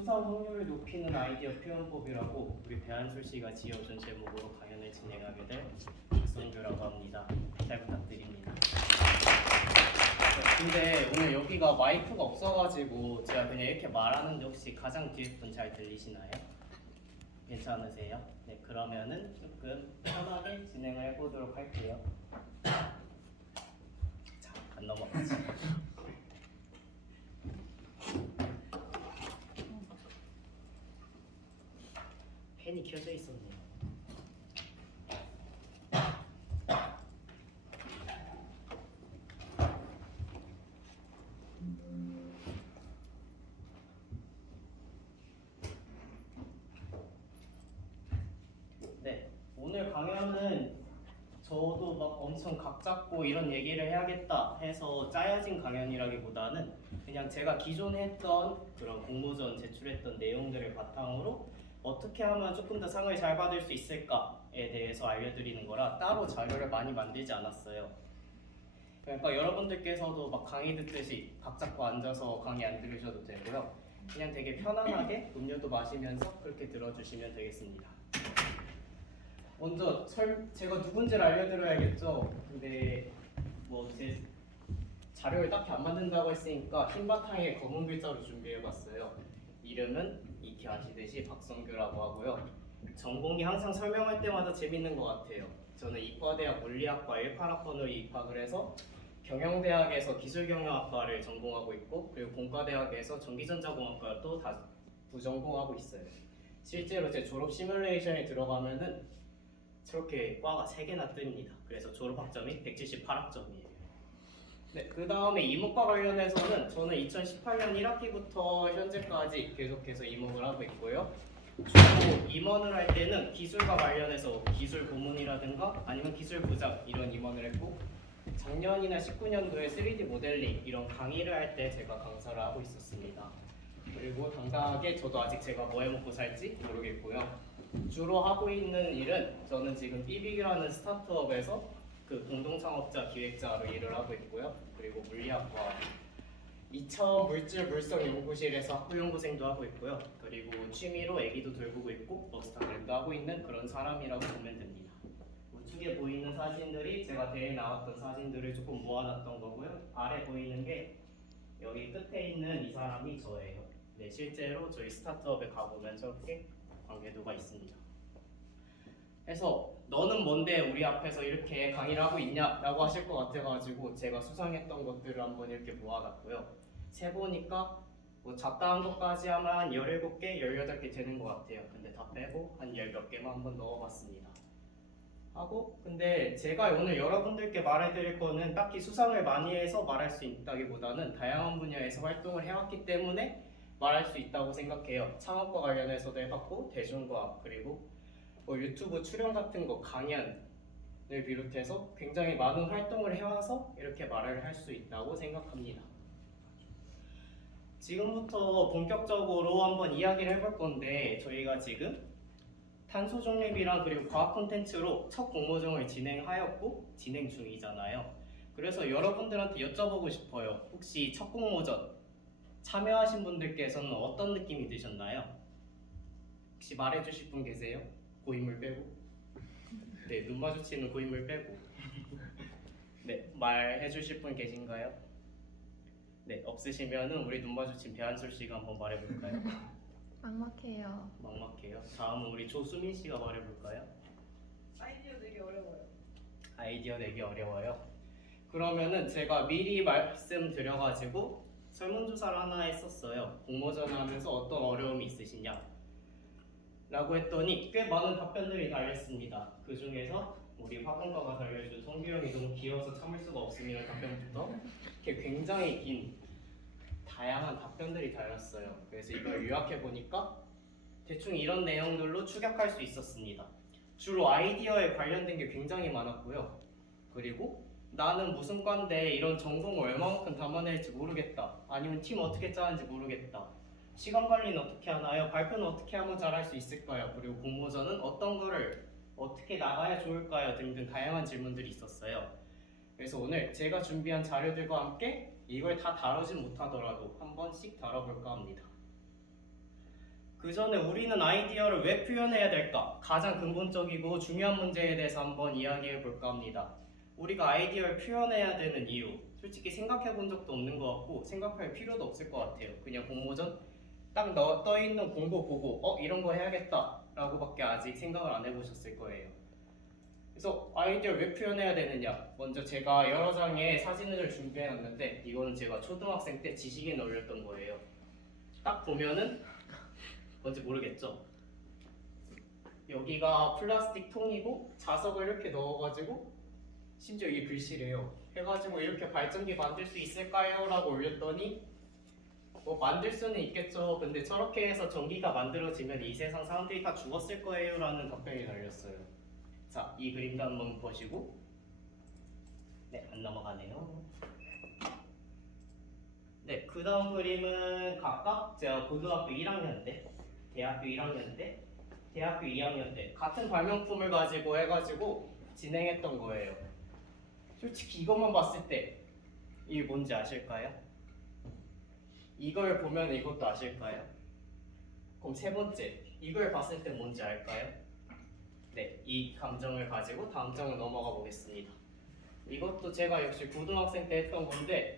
수상 확률을 높이는 아이디어 표현법이라고 우리 배한솔 씨가 지어준 제목으로 강연을 진행하게 될 박성규라고 합니다. 잘 부탁드립니다. 근데 오늘 여기가 마이크가 없어가지고 제가 그냥 이렇게 말하는데 혹시 가장 뒤에 분 잘 들리시나요? 괜찮으세요? 네, 그러면은 조금 편하게 진행을 해보도록 할게요. 자, 안 넘어가지. 펜이 켜져 있었네요. 네, 오늘 강연은 저도 막 엄청 각 잡고 이런 얘기를 해야겠다 해서 짜여진 강연이라기보다는 그냥 제가 기존 했던 그런 공모전 제출했던 내용들을 바탕으로 어떻게 하면 조금 더 상을 잘 받을 수 있을까에 대해서 알려드리는 거라 따로 자료를 많이 만들지 않았어요. 그러니까 여러분들께서도 막 강의 듣듯이 각 잡고 앉아서 강의 안 들으셔도 되고요. 그냥 되게 편안하게 음료도 마시면서 그렇게 들어주시면 되겠습니다. 먼저 제가 누군지를 알려드려야겠죠. 근데 뭐 제 자료를 딱히 안 만든다고 했으니까 흰 바탕에 검은 글자로 준비해봤어요. 이름은 익히 아시듯이 박성규라고 하고요. 전공이 항상 설명할 때마다 재밌는 것 같아요. 저는 이과대학 물리학과 18학번으로 입학을 해서 경영대학에서 기술경영학과를 전공하고 있고 그리고 공과대학에서 전기전자공학과를 또 다 부전공하고 있어요. 실제로 제 졸업 시뮬레이션에 들어가면은 저렇게 과가 3개나 뜹니다. 그래서 졸업학점이 178학점이에요. 네, 그 다음에 이목과 관련해서는 저는 2018년 1학기부터 현재까지 계속해서 이목을 하고 있고요. 주로 임원을 할 때는 기술과 관련해서 기술 고문이라든가 아니면 기술 부장 이런 임원을 했고 작년이나 19년도에 3D 모델링 이런 강의를 할 때 제가 강사를 하고 있었습니다. 그리고 당당하게 저도 아직 제가 뭐 해먹고 살지 모르겠고요. 주로 하고 있는 일은 저는 지금 삐빅이라는 스타트업에서 그 공동창업자 기획자로 일을 하고 있고요. 그리고 물리학과 2차 물질 물성 연구실에서 학부 연구생도 하고 있고요. 그리고 취미로 애기도 돌보고 있고 머스타그램도 하고 있는 그런 사람이라고 보면 됩니다. 우측에 보이는 사진들이 제가 대회 나왔던 사진들을 조금 모아놨던 거고요. 아래 보이는 게 여기 끝에 있는 이 사람이 저예요. 네, 실제로 저희 스타트업에 가보면 저렇게 관계도가 있습니다. 그래서 너는 뭔데 우리 앞에서 이렇게 강의를 하고 있냐라고 하실 것 같아가지고 제가 수상했던 것들을 한번 이렇게 모아놨고요. 세보니까 뭐 잡다한 것까지 하면 한 17개, 18개 되는 것 같아요. 근데 다 빼고 한 10몇 개만 한번 넣어봤습니다. 하고 근데 제가 오늘 여러분들께 말해드릴 거는 딱히 수상을 많이 해서 말할 수 있다기보다는 다양한 분야에서 활동을 해왔기 때문에 말할 수 있다고 생각해요. 창업과 관련해서도 해봤고 대중과학 그리고 뭐 유튜브 출연 같은 거 강연을 비롯해서 굉장히 많은 활동을 해와서 이렇게 말을 할 수 있다고 생각합니다. 지금부터 본격적으로 한번 이야기를 해볼 건데 저희가 지금 탄소 중립이랑 그리고 과학 콘텐츠로 첫 공모전을 진행하였고 진행 중이잖아요. 그래서 여러분들한테 여쭤보고 싶어요. 혹시 첫 공모전 참여하신 분들께서는 어떤 느낌이 드셨나요? 혹시 말해주실 분 계세요? 고인물 빼고? 네, 눈 마주치는 고인물 빼고. 네, 말해주실 분 계신가요? 네, 없으시면은 우리 눈 마주친 배한솔 씨가 한번 말해볼까요? 막막해요. 막막해요. 다음은 우리 조수민 씨가 말해볼까요? 아이디어 되게 어려워요. 아이디어 내기 어려워요. 그러면은 제가 미리 말씀드려가지고 설문조사를 하나 했었어요. 공모전 하면서 어떤 어려움이 있으시냐? 라고 했더니 꽤 많은 답변들이 달렸습니다. 그 중에서 우리 화공과가 달려준 성규 형이 너무 귀여워서 참을 수가 없음이라는 답변부터 이렇게 굉장히 긴 다양한 답변들이 달렸어요. 그래서 이걸 요약해보니까 대충 이런 내용들로 추격할 수 있었습니다. 주로 아이디어에 관련된 게 굉장히 많았고요. 그리고 나는 무슨 과인데 이런 전공을 얼마만큼 담아낼지 모르겠다. 아니면 팀 어떻게 짜는지 모르겠다. 시간 관리는 어떻게 하나요? 발표는 어떻게 하면 잘할 수 있을까요? 그리고 공모전은 어떤 거를 어떻게 나가야 좋을까요? 등등 다양한 질문들이 있었어요. 그래서 오늘 제가 준비한 자료들과 함께 이걸 다 다루진 못하더라도 한 번씩 다뤄볼까 합니다. 그 전에 우리는 아이디어를 왜 표현해야 될까? 가장 근본적이고 중요한 문제에 대해서 한번 이야기해 볼까 합니다. 우리가 아이디어를 표현해야 되는 이유, 솔직히 생각해 본 적도 없는 것 같고 생각할 필요도 없을 것 같아요. 그냥 공모전 딱 떠 있는 공고 보고 이런 거 해야겠다 라고밖에 아직 생각을 안 해보셨을 거예요. 그래서 아이디어를 왜 표현해야 되느냐? 먼저 제가 여러 장의 사진을 준비해놨는데 이거는 제가 초등학생 때 지식인에 올렸던 거예요. 딱 보면은 뭔지 모르겠죠? 여기가 플라스틱 통이고 자석을 이렇게 넣어가지고 심지어 이게 글씨래요. 해가지고 이렇게 발전기 만들 수 있을까요? 라고 올렸더니 뭐 만들 수는 있겠죠. 근데 저렇게 해서 전기가 만들어지면 이 세상 사람들이 다 죽었을 거예요 라는 답변이 달렸어요. 자, 이 그림도 한번 보시고 네, 안 넘어가네요. 네, 그 다음 그림은 각각 제가 고등학교 1학년 때, 대학교 1학년 때, 대학교 2학년 때 같은 발명품을 가지고 해가지고 진행했던 거예요. 솔직히 이것만 봤을 때 이게 뭔지 아실까요? 이걸 보면 이것도 아실까요? 그럼 세 번째, 이걸 봤을 때 뭔지 알까요? 네, 이 감정을 가지고 다음 장을 넘어가 보겠습니다. 이것도 제가 역시 고등학생 때 했던 건데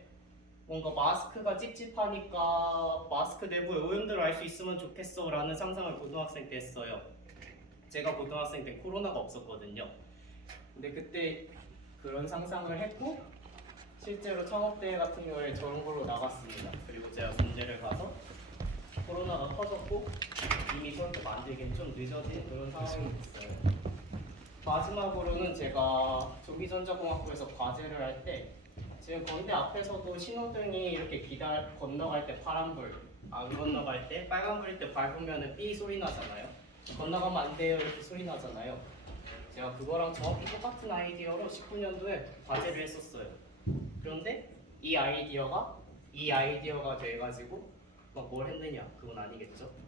뭔가 마스크가 찝찝하니까 마스크 내부의 오염들을 알 수 있으면 좋겠어 라는 상상을 고등학생 때 했어요. 제가 고등학생 때 코로나가 없었거든요. 근데 그때 그런 상상을 했고 실제로 창업대회 같은 경우에 저런 걸로 나갔습니다. 그리고 제가 문제를 가서 코로나가 터졌고 이미 저렇게 만들기는 좀 늦어진 그런 상황이 됐어요. 마지막으로는 제가 전기전자공학부에서 과제를 할 때 지금 건대 앞에서도 신호등이 이렇게 건너갈 때 파란불, 안 건너갈 때 빨간불일 때 밟으면 삐 소리 나잖아요. 건너가면 안 돼요 이렇게 소리 나잖아요. 제가 그거랑 정확히 똑같은 아이디어로 19년도에 과제를 했었어요. 그런데 이 아이디어가 돼가지고 막 뭘 했느냐 그건 아니겠죠.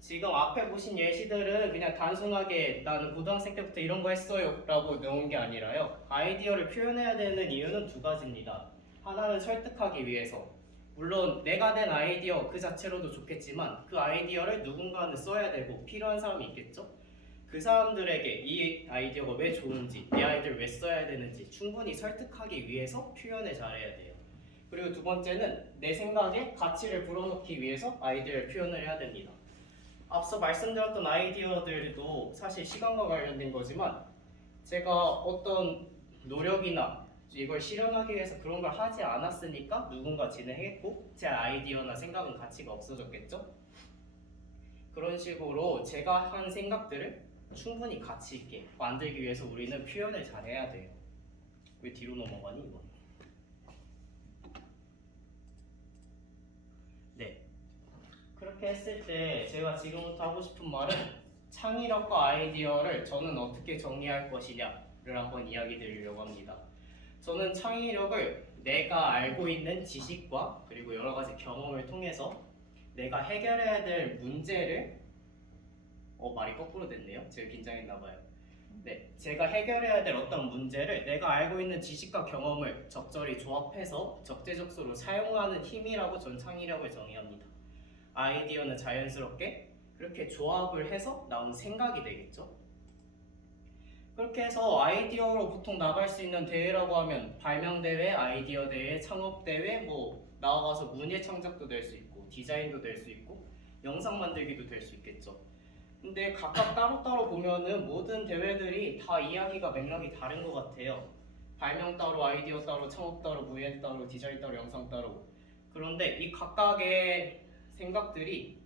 지금 앞에 보신 예시들은 그냥 단순하게 나는 고등학생 때부터 이런 거 했어요 라고 넣은 게 아니라요. 아이디어를 표현해야 되는 이유는 두 가지입니다. 하나는 설득하기 위해서. 물론 내가 낸 아이디어 그 자체로도 좋겠지만 그 아이디어를 누군가는 써야 되고 필요한 사람이 있겠죠. 그 사람들에게 이 아이디어가 왜 좋은지, 이 아이디어를 왜 써야 되는지 충분히 설득하기 위해서 표현을 잘해야 돼요. 그리고 두 번째는 내 생각에 가치를 불어넣기 위해서 아이디어를 표현을 해야 됩니다. 앞서 말씀드렸던 아이디어들도 사실 시간과 관련된 거지만 제가 어떤 노력이나 이걸 실현하기 위해서 그런 걸 하지 않았으니까 누군가 진행했고 제 아이디어나 생각은 가치가 없어졌겠죠? 그런 식으로 제가 한 생각들을 충분히 가치 있게 만들기 위해서 우리는 표현을 잘해야 돼요. 왜 뒤로 넘어가니 이건? 네. 그렇게 했을 때 제가 지금부터 하고 싶은 말은 창의력과 아이디어를 저는 어떻게 정리할 것이냐를 한번 이야기 드리려고 합니다. 저는 창의력을 내가 알고 있는 지식과 그리고 여러 가지 경험을 통해서 내가 해결해야 될 문제를 말이 거꾸로 됐네요. 제가 긴장했나 봐요. 네, 제가 해결해야 될 어떤 문제를 내가 알고 있는 지식과 경험을 적절히 조합해서 적재적소로 사용하는 힘이라고 전 창의력을 정의합니다. 아이디어는 자연스럽게 그렇게 조합을 해서 나온 생각이 되겠죠. 그렇게 해서 아이디어로 보통 나갈 수 있는 대회라고 하면 발명대회, 아이디어 대회, 창업대회, 뭐 나아가서 문예 창작도 될 수 있고 디자인도 될 수 있고 영상 만들기도 될 수 있겠죠. 근데 각각 따로따로 보면은 모든 대회들이 다 이야기가 맥락이 다른 것 같아요. 발명 따로, 아이디어 따로, 창업 따로, 문예 따로, 디자인 따로, 영상 따로. 그런데 이 각각의 생각들이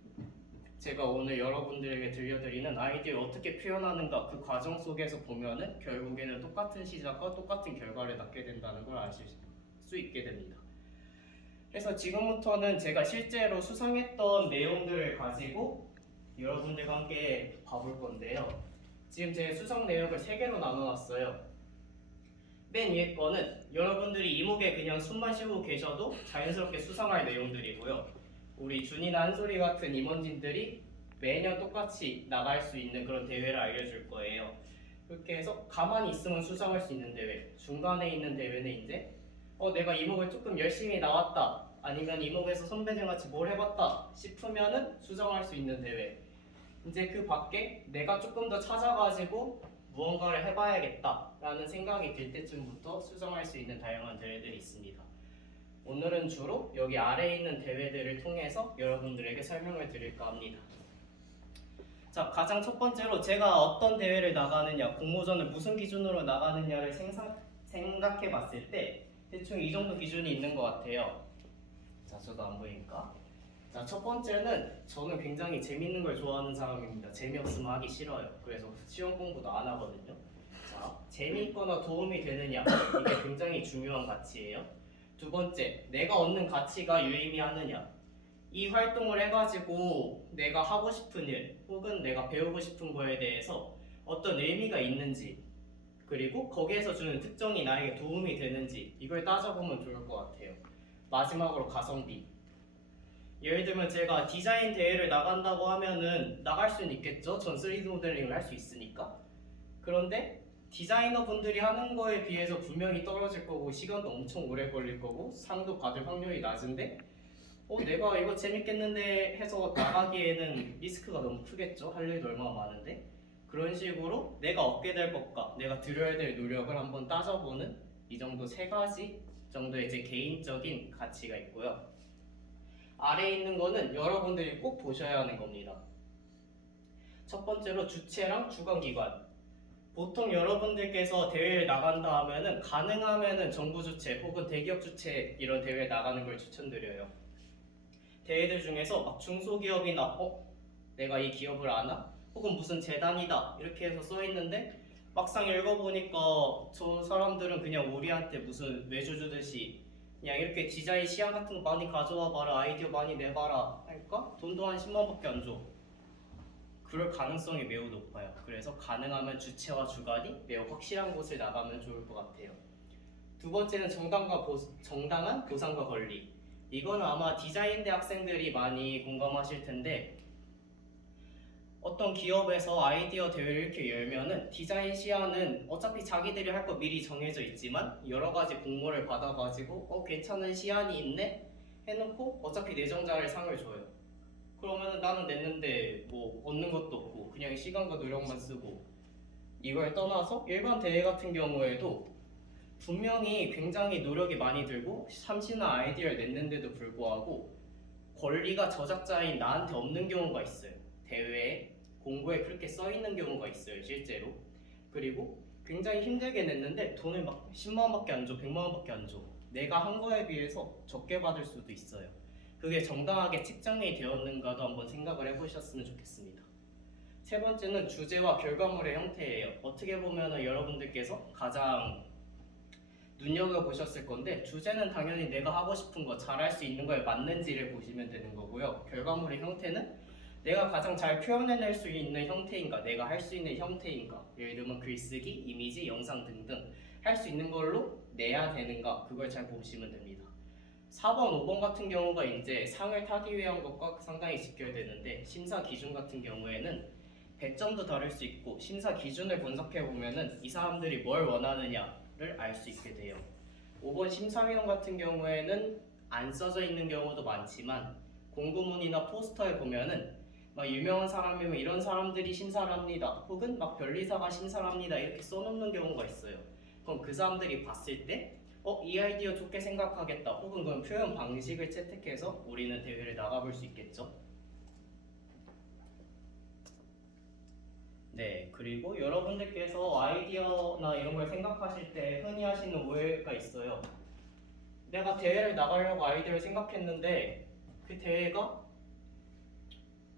제가 오늘 여러분들에게 들려드리는 아이디어를 어떻게 표현하는가 그 과정 속에서 보면은 결국에는 똑같은 시작과 똑같은 결과를 낳게 된다는 걸 아실 수 있게 됩니다. 그래서 지금부터는 제가 실제로 수상했던 내용들을 가지고 여러분들과 함께 봐볼 건데요. 지금 제 수상 내역을 3개로 나눠놨어요. 맨 위에 거는 여러분들이 이목에 그냥 숨만 쉬고 계셔도 자연스럽게 수상할 내용들이고요. 우리 준이나 한솔이 같은 임원진들이 매년 똑같이 나갈 수 있는 그런 대회를 알려줄 거예요. 그렇게 해서 가만히 있으면 수상할 수 있는 대회, 중간에 있는 대회는 이제 내가 이목을 조금 열심히 나왔다, 아니면 이목에서 선배들 같이 뭘 해봤다 싶으면은 수정할 수 있는 대회. 이제 그 밖에 내가 조금 더 찾아가지고 무언가를 해봐야겠다라는 생각이 들 때쯤부터 수정할 수 있는 다양한 대회들이 있습니다. 오늘은 주로 여기 아래에 있는 대회들을 통해서 여러분들에게 설명을 드릴까 합니다. 자, 가장 첫 번째로 제가 어떤 대회를 나가느냐, 공모전을 무슨 기준으로 나가느냐를 생각해 봤을 때 대충 이 정도 기준이 있는 것 같아요. 자, 저도 안 보이니까. 자, 첫 번째는 저는 굉장히 재밌는 걸 좋아하는 사람입니다. 재미없으면 하기 싫어요. 그래서 시험 공부도 안 하거든요. 자, 재미있거나 도움이 되느냐, 이게 굉장히 중요한 가치예요. 두 번째, 내가 얻는 가치가 유의미하느냐. 이 활동을 해가지고 내가 하고 싶은 일 혹은 내가 배우고 싶은 거에 대해서 어떤 의미가 있는지, 그리고 거기에서 주는 특정이 나에게 도움이 되는지 이걸 따져보면 좋을 것 같아요. 마지막으로 가성비. 예를 들면 제가 디자인 대회를 나간다고 하면은 나갈 수는 있겠죠. 전 3D 모델링을 할 수 있으니까. 그런데 디자이너 분들이 하는 거에 비해서 분명히 떨어질 거고 시간도 엄청 오래 걸릴 거고 상도 받을 확률이 낮은데 내가 이거 재밌겠는데 해서 나가기에는 리스크가 너무 크겠죠. 할 일도 얼마나 많은데. 그런 식으로 내가 얻게 될 것과 내가 들여야 될 노력을 한번 따져보는 이 정도 세 가지 정도의 제 개인적인 가치가 있고요. 아래에 있는 거는 여러분들이 꼭 보셔야 하는 겁니다. 첫 번째로 주체랑 주관기관. 보통 여러분들께서 대회를 나간다 하면은 가능하면은 정부 주체 혹은 대기업 주체 이런 대회에 나가는 걸 추천드려요. 대회들 중에서 막 중소기업이나 내가 이 기업을 아나? 혹은 무슨 재단이다 이렇게 해서 써있는데 막상 읽어보니까 저 사람들은 그냥 우리한테 무슨 외주 주듯이 그냥 이렇게 디자인 시안 같은 거 많이 가져와 봐라, 아이디어 많이 내봐라 하니까 돈도 한 10만원밖에 안 줘. 그럴 가능성이 매우 높아요. 그래서 가능하면 주체와 주관이 매우 확실한 곳을 나가면 좋을 것 같아요. 두 번째는 정당한 보상과 권리. 이거는 아마 디자인대 학생들이 많이 공감하실 텐데 어떤 기업에서 아이디어 대회를 이렇게 열면은 디자인 시안은 어차피 자기들이 할 거 미리 정해져 있지만 여러 가지 공모를 받아가지고 괜찮은 시안이 있네 해놓고 어차피 내정자를 상을 줘요. 그러면은 나는 냈는데 뭐 얻는 것도 없고 그냥 시간과 노력만 쓰고. 이걸 떠나서 일반 대회 같은 경우에도 분명히 굉장히 노력이 많이 들고 참신한 아이디어를 냈는데도 불구하고 권리가 저작자인 나한테 없는 경우가 있어요. 대회에 공고에 그렇게 써 있는 경우가 있어요, 실제로. 그리고 굉장히 힘들게 냈는데 돈을 막 10만원밖에 안 줘, 100만원밖에 안 줘. 내가 한 거에 비해서 적게 받을 수도 있어요. 그게 정당하게 측정이 되었는가도 한번 생각을 해보셨으면 좋겠습니다. 세 번째는 주제와 결과물의 형태예요. 어떻게 보면 여러분들께서 가장 눈여겨보셨을 건데 주제는 당연히 내가 하고 싶은 거 잘할 수 있는 거에 맞는지를 보시면 되는 거고요. 결과물의 형태는 내가 가장 잘 표현해낼 수 있는 형태인가, 내가 할 수 있는 형태인가. 예를 들면 글쓰기, 이미지, 영상 등등 할 수 있는 걸로 내야 되는가, 그걸 잘 보시면 됩니다. 4번, 5번 같은 경우가 이제 상을 타기 위한 것과 상당히 직결되는데 심사 기준 같은 경우에는 배점도 다를 수 있고 심사 기준을 분석해 보면은 이 사람들이 뭘 원하느냐를 알 수 있게 돼요. 5번 심사위원 같은 경우에는 안 써져 있는 경우도 많지만 공고문이나 포스터에 보면은 막 유명한 사람이면 이런 사람들이 심사를 합니다. 혹은 막 변리사가 심사를 합니다. 이렇게 써놓는 경우가 있어요. 그럼 그 사람들이 봤을 때 이 아이디어 좋게 생각하겠다. 혹은 그런 표현 방식을 채택해서 우리는 대회를 나가볼 수 있겠죠. 네, 그리고 여러분들께서 아이디어나 이런 걸 생각하실 때 흔히 하시는 오해가 있어요. 내가 대회를 나가려고 아이디어를 생각했는데 그 대회가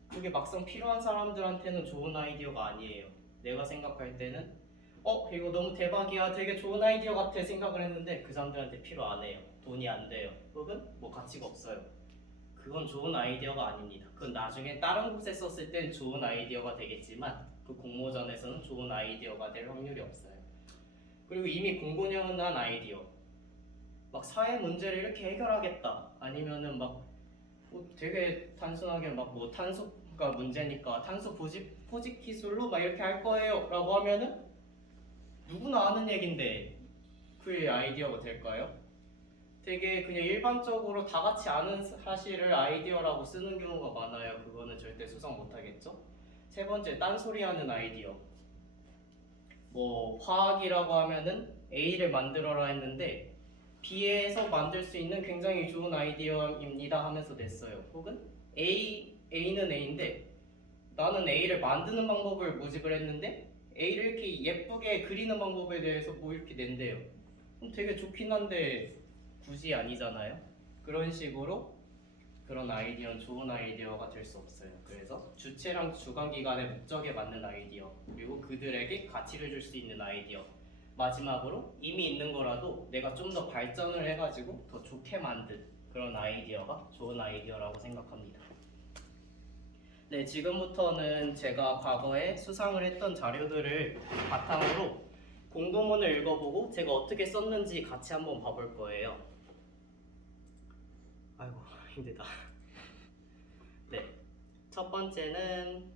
그게 막상 필요한 사람들한테는 좋은 아이디어가 아니에요. 내가 생각할 때는 이거 너무 대박이야, 되게 좋은 아이디어 같아 생각을 했는데 그 사람들한테 필요 안 해요. 돈이 안 돼요. 혹은 뭐 가치가 없어요. 그건 좋은 아이디어가 아닙니다. 그건 나중에 다른 곳에 썼을 땐 좋은 아이디어가 되겠지만 그 공모전에서는 좋은 아이디어가 될 확률이 없어요. 그리고 이미 공고년한 아이디어, 막 사회 문제를 이렇게 해결하겠다, 아니면은 막 되게 단순하게 막 뭐 탄소가 문제니까 탄소 포집 기술로 막 이렇게 할 거예요 라고 하면은 누구나 아는 얘긴데 그게 아이디어가 될까요? 되게 그냥 일반적으로 다 같이 아는 사실을 아이디어라고 쓰는 경우가 많아요. 그거는 절대 수상 못하겠죠? 세 번째, 딴소리하는 아이디어. 뭐 화학이라고 하면은 A를 만들어라 했는데 B에서 만들 수 있는 굉장히 좋은 아이디어입니다 하면서 냈어요. 혹은 A는 A인데 나는 A를 만드는 방법을 모집을 했는데 A를 이렇게 예쁘게 그리는 방법에 대해서 뭐 이렇게 낸대요. 그럼 되게 좋긴 한데 굳이 아니잖아요. 그런 식으로 그런 아이디어는 좋은 아이디어가 될 수 없어요. 그래서 주체랑 주관기관의 목적에 맞는 아이디어, 그리고 그들에게 가치를 줄 수 있는 아이디어, 마지막으로 이미 있는 거라도 내가 좀 더 발전을 해가지고 더 좋게 만든 그런 아이디어가 좋은 아이디어라고 생각합니다. 네, 지금부터는 제가 과거에 수상을 했던 자료들을 바탕으로 공고문을 읽어보고 제가 어떻게 썼는지 같이 한번 봐볼 거예요. 아이고 힘들다. 네, 첫 번째는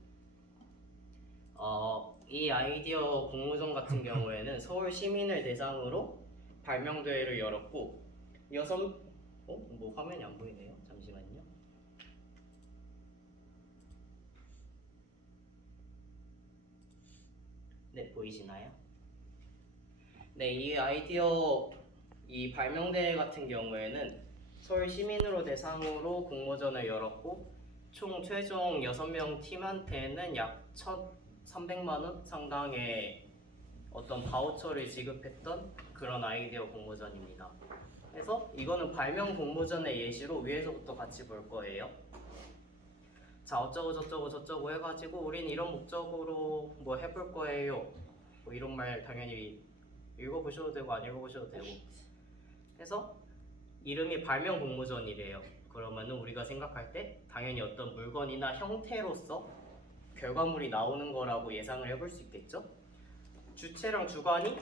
이 아이디어 공모전 같은 경우에는 서울 시민을 대상으로 발명대회를 열었고 뭐 화면이 안 보이네요. 잠시만요. 네, 보이시나요? 네, 이 발명대회 같은 경우에는 서울 시민으로 대상으로 공모전을 열었고 총 최종 6명 팀한테는 약 1,300만 원 상당의 어떤 바우처를 지급했던 그런 아이디어 공모전입니다. 그래서 이거는 발명 공모전의 예시로 위에서부터 같이 볼 거예요. 자, 어쩌고 저쩌고 저쩌고 해가지고 우린 이런 목적으로 뭐 해볼 거예요. 뭐 이런 말 당연히 읽어보셔도 되고 안 읽어보셔도 되고 해서 이름이 발명 공모전이래요. 그러면은 우리가 생각할 때 당연히 어떤 물건이나 형태로서 결과물이 나오는 거라고 예상을 해볼 수 있겠죠? 주체랑 주관이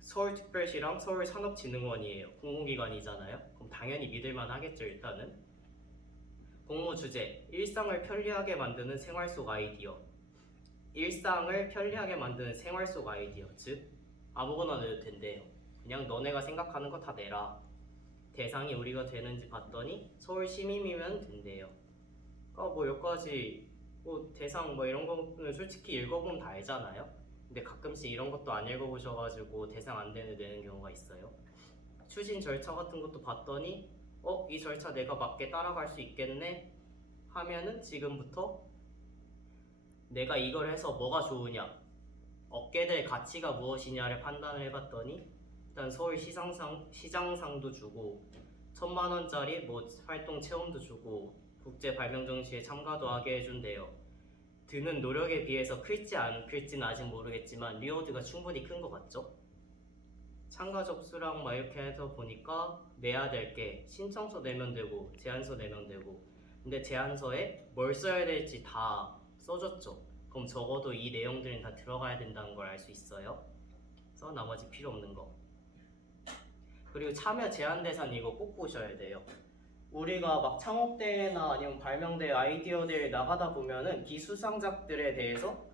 서울특별시랑 서울산업진흥원이에요. 공공기관이잖아요. 그럼 당연히 믿을만 하겠죠. 일단은 공모 주제, 일상을 편리하게 만드는 생활 속 아이디어. 일상을 편리하게 만드는 생활 속 아이디어, 즉 아무거나 내도 된대요. 그냥 너네가 생각하는 거 다 내라. 대상이 우리가 되는지 봤더니 서울 시민이면 된대요. 그러니까 뭐 여기까지 뭐 대상 뭐 이런 거는 솔직히 읽어보면 다 알잖아요. 근데 가끔씩 이런 것도 안 읽어보셔가지고 대상 안 되는 되는 경우가 있어요. 추진 절차 같은 것도 봤더니 이 절차 내가 맞게 따라갈 수 있겠네 하면은 지금부터 내가 이걸 해서 뭐가 좋으냐, 얻게 될 가치가 무엇이냐를 판단을 해봤더니 일단 서울 시장상도 주고 1,000만 원짜리 뭐 활동 체험도 주고 국제 발명 전시에 참가도 하게 해준대요. 드는 노력에 비해서 클지 안 클지는 아직 모르겠지만 리워드가 충분히 큰 것 같죠? 참가 접수랑 막 이렇게 해서 보니까 내야 될 게 신청서 내면 되고 제안서 내면 되고, 근데 제안서에 뭘 써야 될지 다 써줬죠. 그럼 적어도 이 내용들은 다 들어가야 된다는 걸 알 수 있어요. 그래서 나머지 필요 없는 거. 그리고 참여 제한 대상 이거 꼭 보셔야 돼요. 우리가 막 창업대회나 아니면 발명대회 아이디어대회 나가다 보면은 기수상작들에 대해서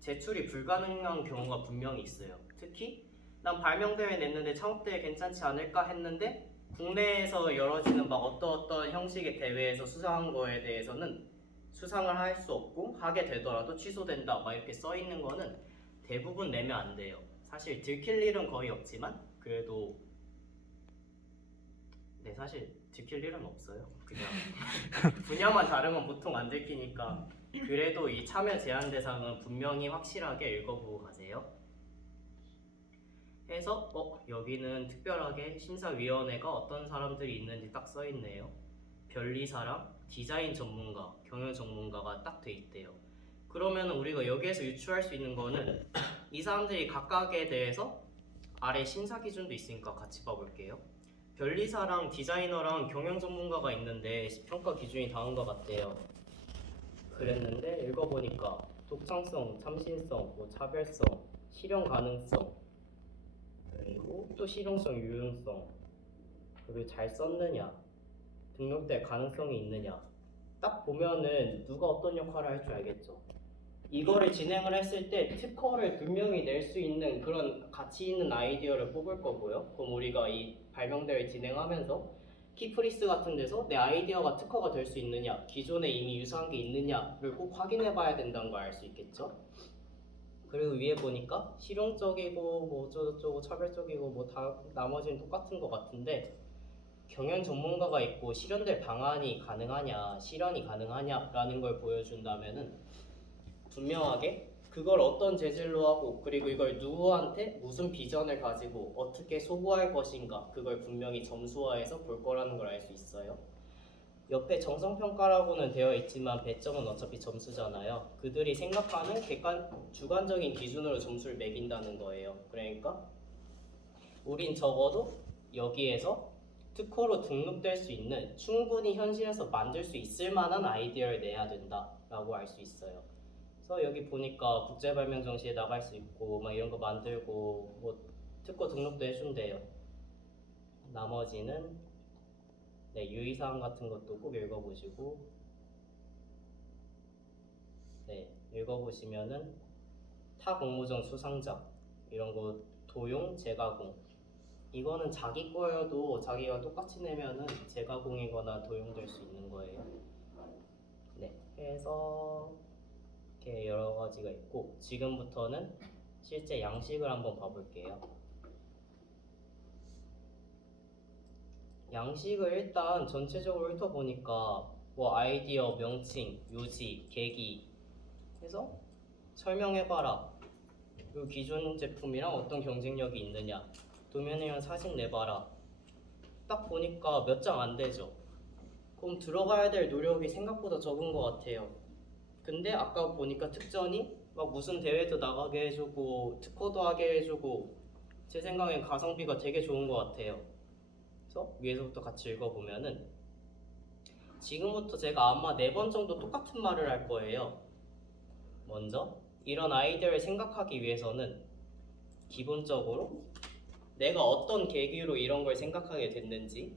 제출이 불가능한 경우가 분명히 있어요. 특히 난 발명대회 냈는데 창업대회 괜찮지 않을까 했는데 국내에서 열어지는 막 어떤 형식의 대회에서 수상한 거에 대해서는 수상을 할 수 없고 하게 되더라도 취소된다 막 이렇게 써 있는 거는 대부분 내면 안 돼요. 사실 들킬 일은 거의 없지만 그래도 네, 사실 들킬 일은 없어요. 그냥 분야만 다르면 보통 안 들키니까 그래도 이 참여 제한 대상은 분명히 확실하게 읽어보고 가세요. 해서 여기는 특별하게 심사위원회가 어떤 사람들이 있는지 딱 써있네요. 변리사랑 디자인 전문가, 경영 전문가가 딱 돼 있대요. 그러면 우리가 여기에서 유추할 수 있는 거는 이 사람들이 각각에 대해서 아래 심사 기준도 있으니까 같이 봐볼게요. 변리사랑 디자이너랑 경영 전문가가 있는데 평가 기준이 다른 것 같대요. 그랬는데 읽어보니까 독창성, 참신성, 뭐 차별성, 실현 가능성, 그리고 또 실용성, 유용성, 그리고 잘 썼느냐, 등록될 가능성이 있느냐, 딱 보면은 누가 어떤 역할을 할 줄 알겠죠. 이거를 진행을 했을 때 특허를 분명히 낼 수 있는 그런 가치 있는 아이디어를 뽑을 거고요. 그럼 우리가 이 발명대회를 진행하면서 키프리스 같은 데서 내 아이디어가 특허가 될 수 있느냐, 기존에 이미 유사한 게 있느냐를 꼭 확인해 봐야 된다는 걸 알 수 있겠죠. 그리고 위에 보니까 실용적이고 뭐 어쩌고저쩌고 차별적이고 뭐 다 나머지는 똑같은 것 같은데 경영 전문가가 있고 실현될 방안이 가능하냐, 실현이 가능하냐라는 걸 보여준다면은 분명하게 그걸 어떤 재질로 하고 그리고 이걸 누구한테 무슨 비전을 가지고 어떻게 소구할 것인가 그걸 분명히 점수화해서 볼 거라는 걸 알 수 있어요. 옆에 정성평가라고는 되어 있지만 배점은 어차피 점수잖아요. 그들이 생각하는 주관적인 기준으로 점수를 매긴다는 거예요. 그러니까 우린 적어도 여기에서 특허로 등록될 수 있는 충분히 현실에서 만들 수 있을 만한 아이디어를 내야 된다라고 알 수 있어요. 그래서 여기 보니까 국제발명 정시에 나갈 수 있고 막 이런 거 만들고 뭐 특허 등록도 해준대요. 나머지는 네, 유의사항 같은 것도 꼭 읽어보시고 네, 읽어보시면은 타 공모전 수상자 이런 거 도용, 재가공 이거는 자기 거여도 자기가 똑같이 내면은 재가공이거나 도용될 수 있는 거예요. 네, 해서 이렇게 여러 가지가 있고 지금부터는 실제 양식을 한번 봐볼게요. 양식을 일단 전체적으로 훑어보니까 뭐 아이디어, 명칭, 요지, 계기 해서 설명해봐라. 그리고 기존 제품이랑 어떤 경쟁력이 있느냐. 도면이랑 사진 내봐라. 딱 보니까 몇 장 안 되죠. 그럼 들어가야 될 노력이 생각보다 적은 것 같아요. 근데 아까 보니까 특전이 막 무슨 대회도 나가게 해주고 특허도 하게 해주고 제 생각엔 가성비가 되게 좋은 것 같아요. 그래서 위에서부터 같이 읽어보면은 지금부터 제가 아마 4번 정도 똑같은 말을 할 거예요. 먼저 이런 아이디어를 생각하기 위해서는 기본적으로 내가 어떤 계기로 이런 걸 생각하게 됐는지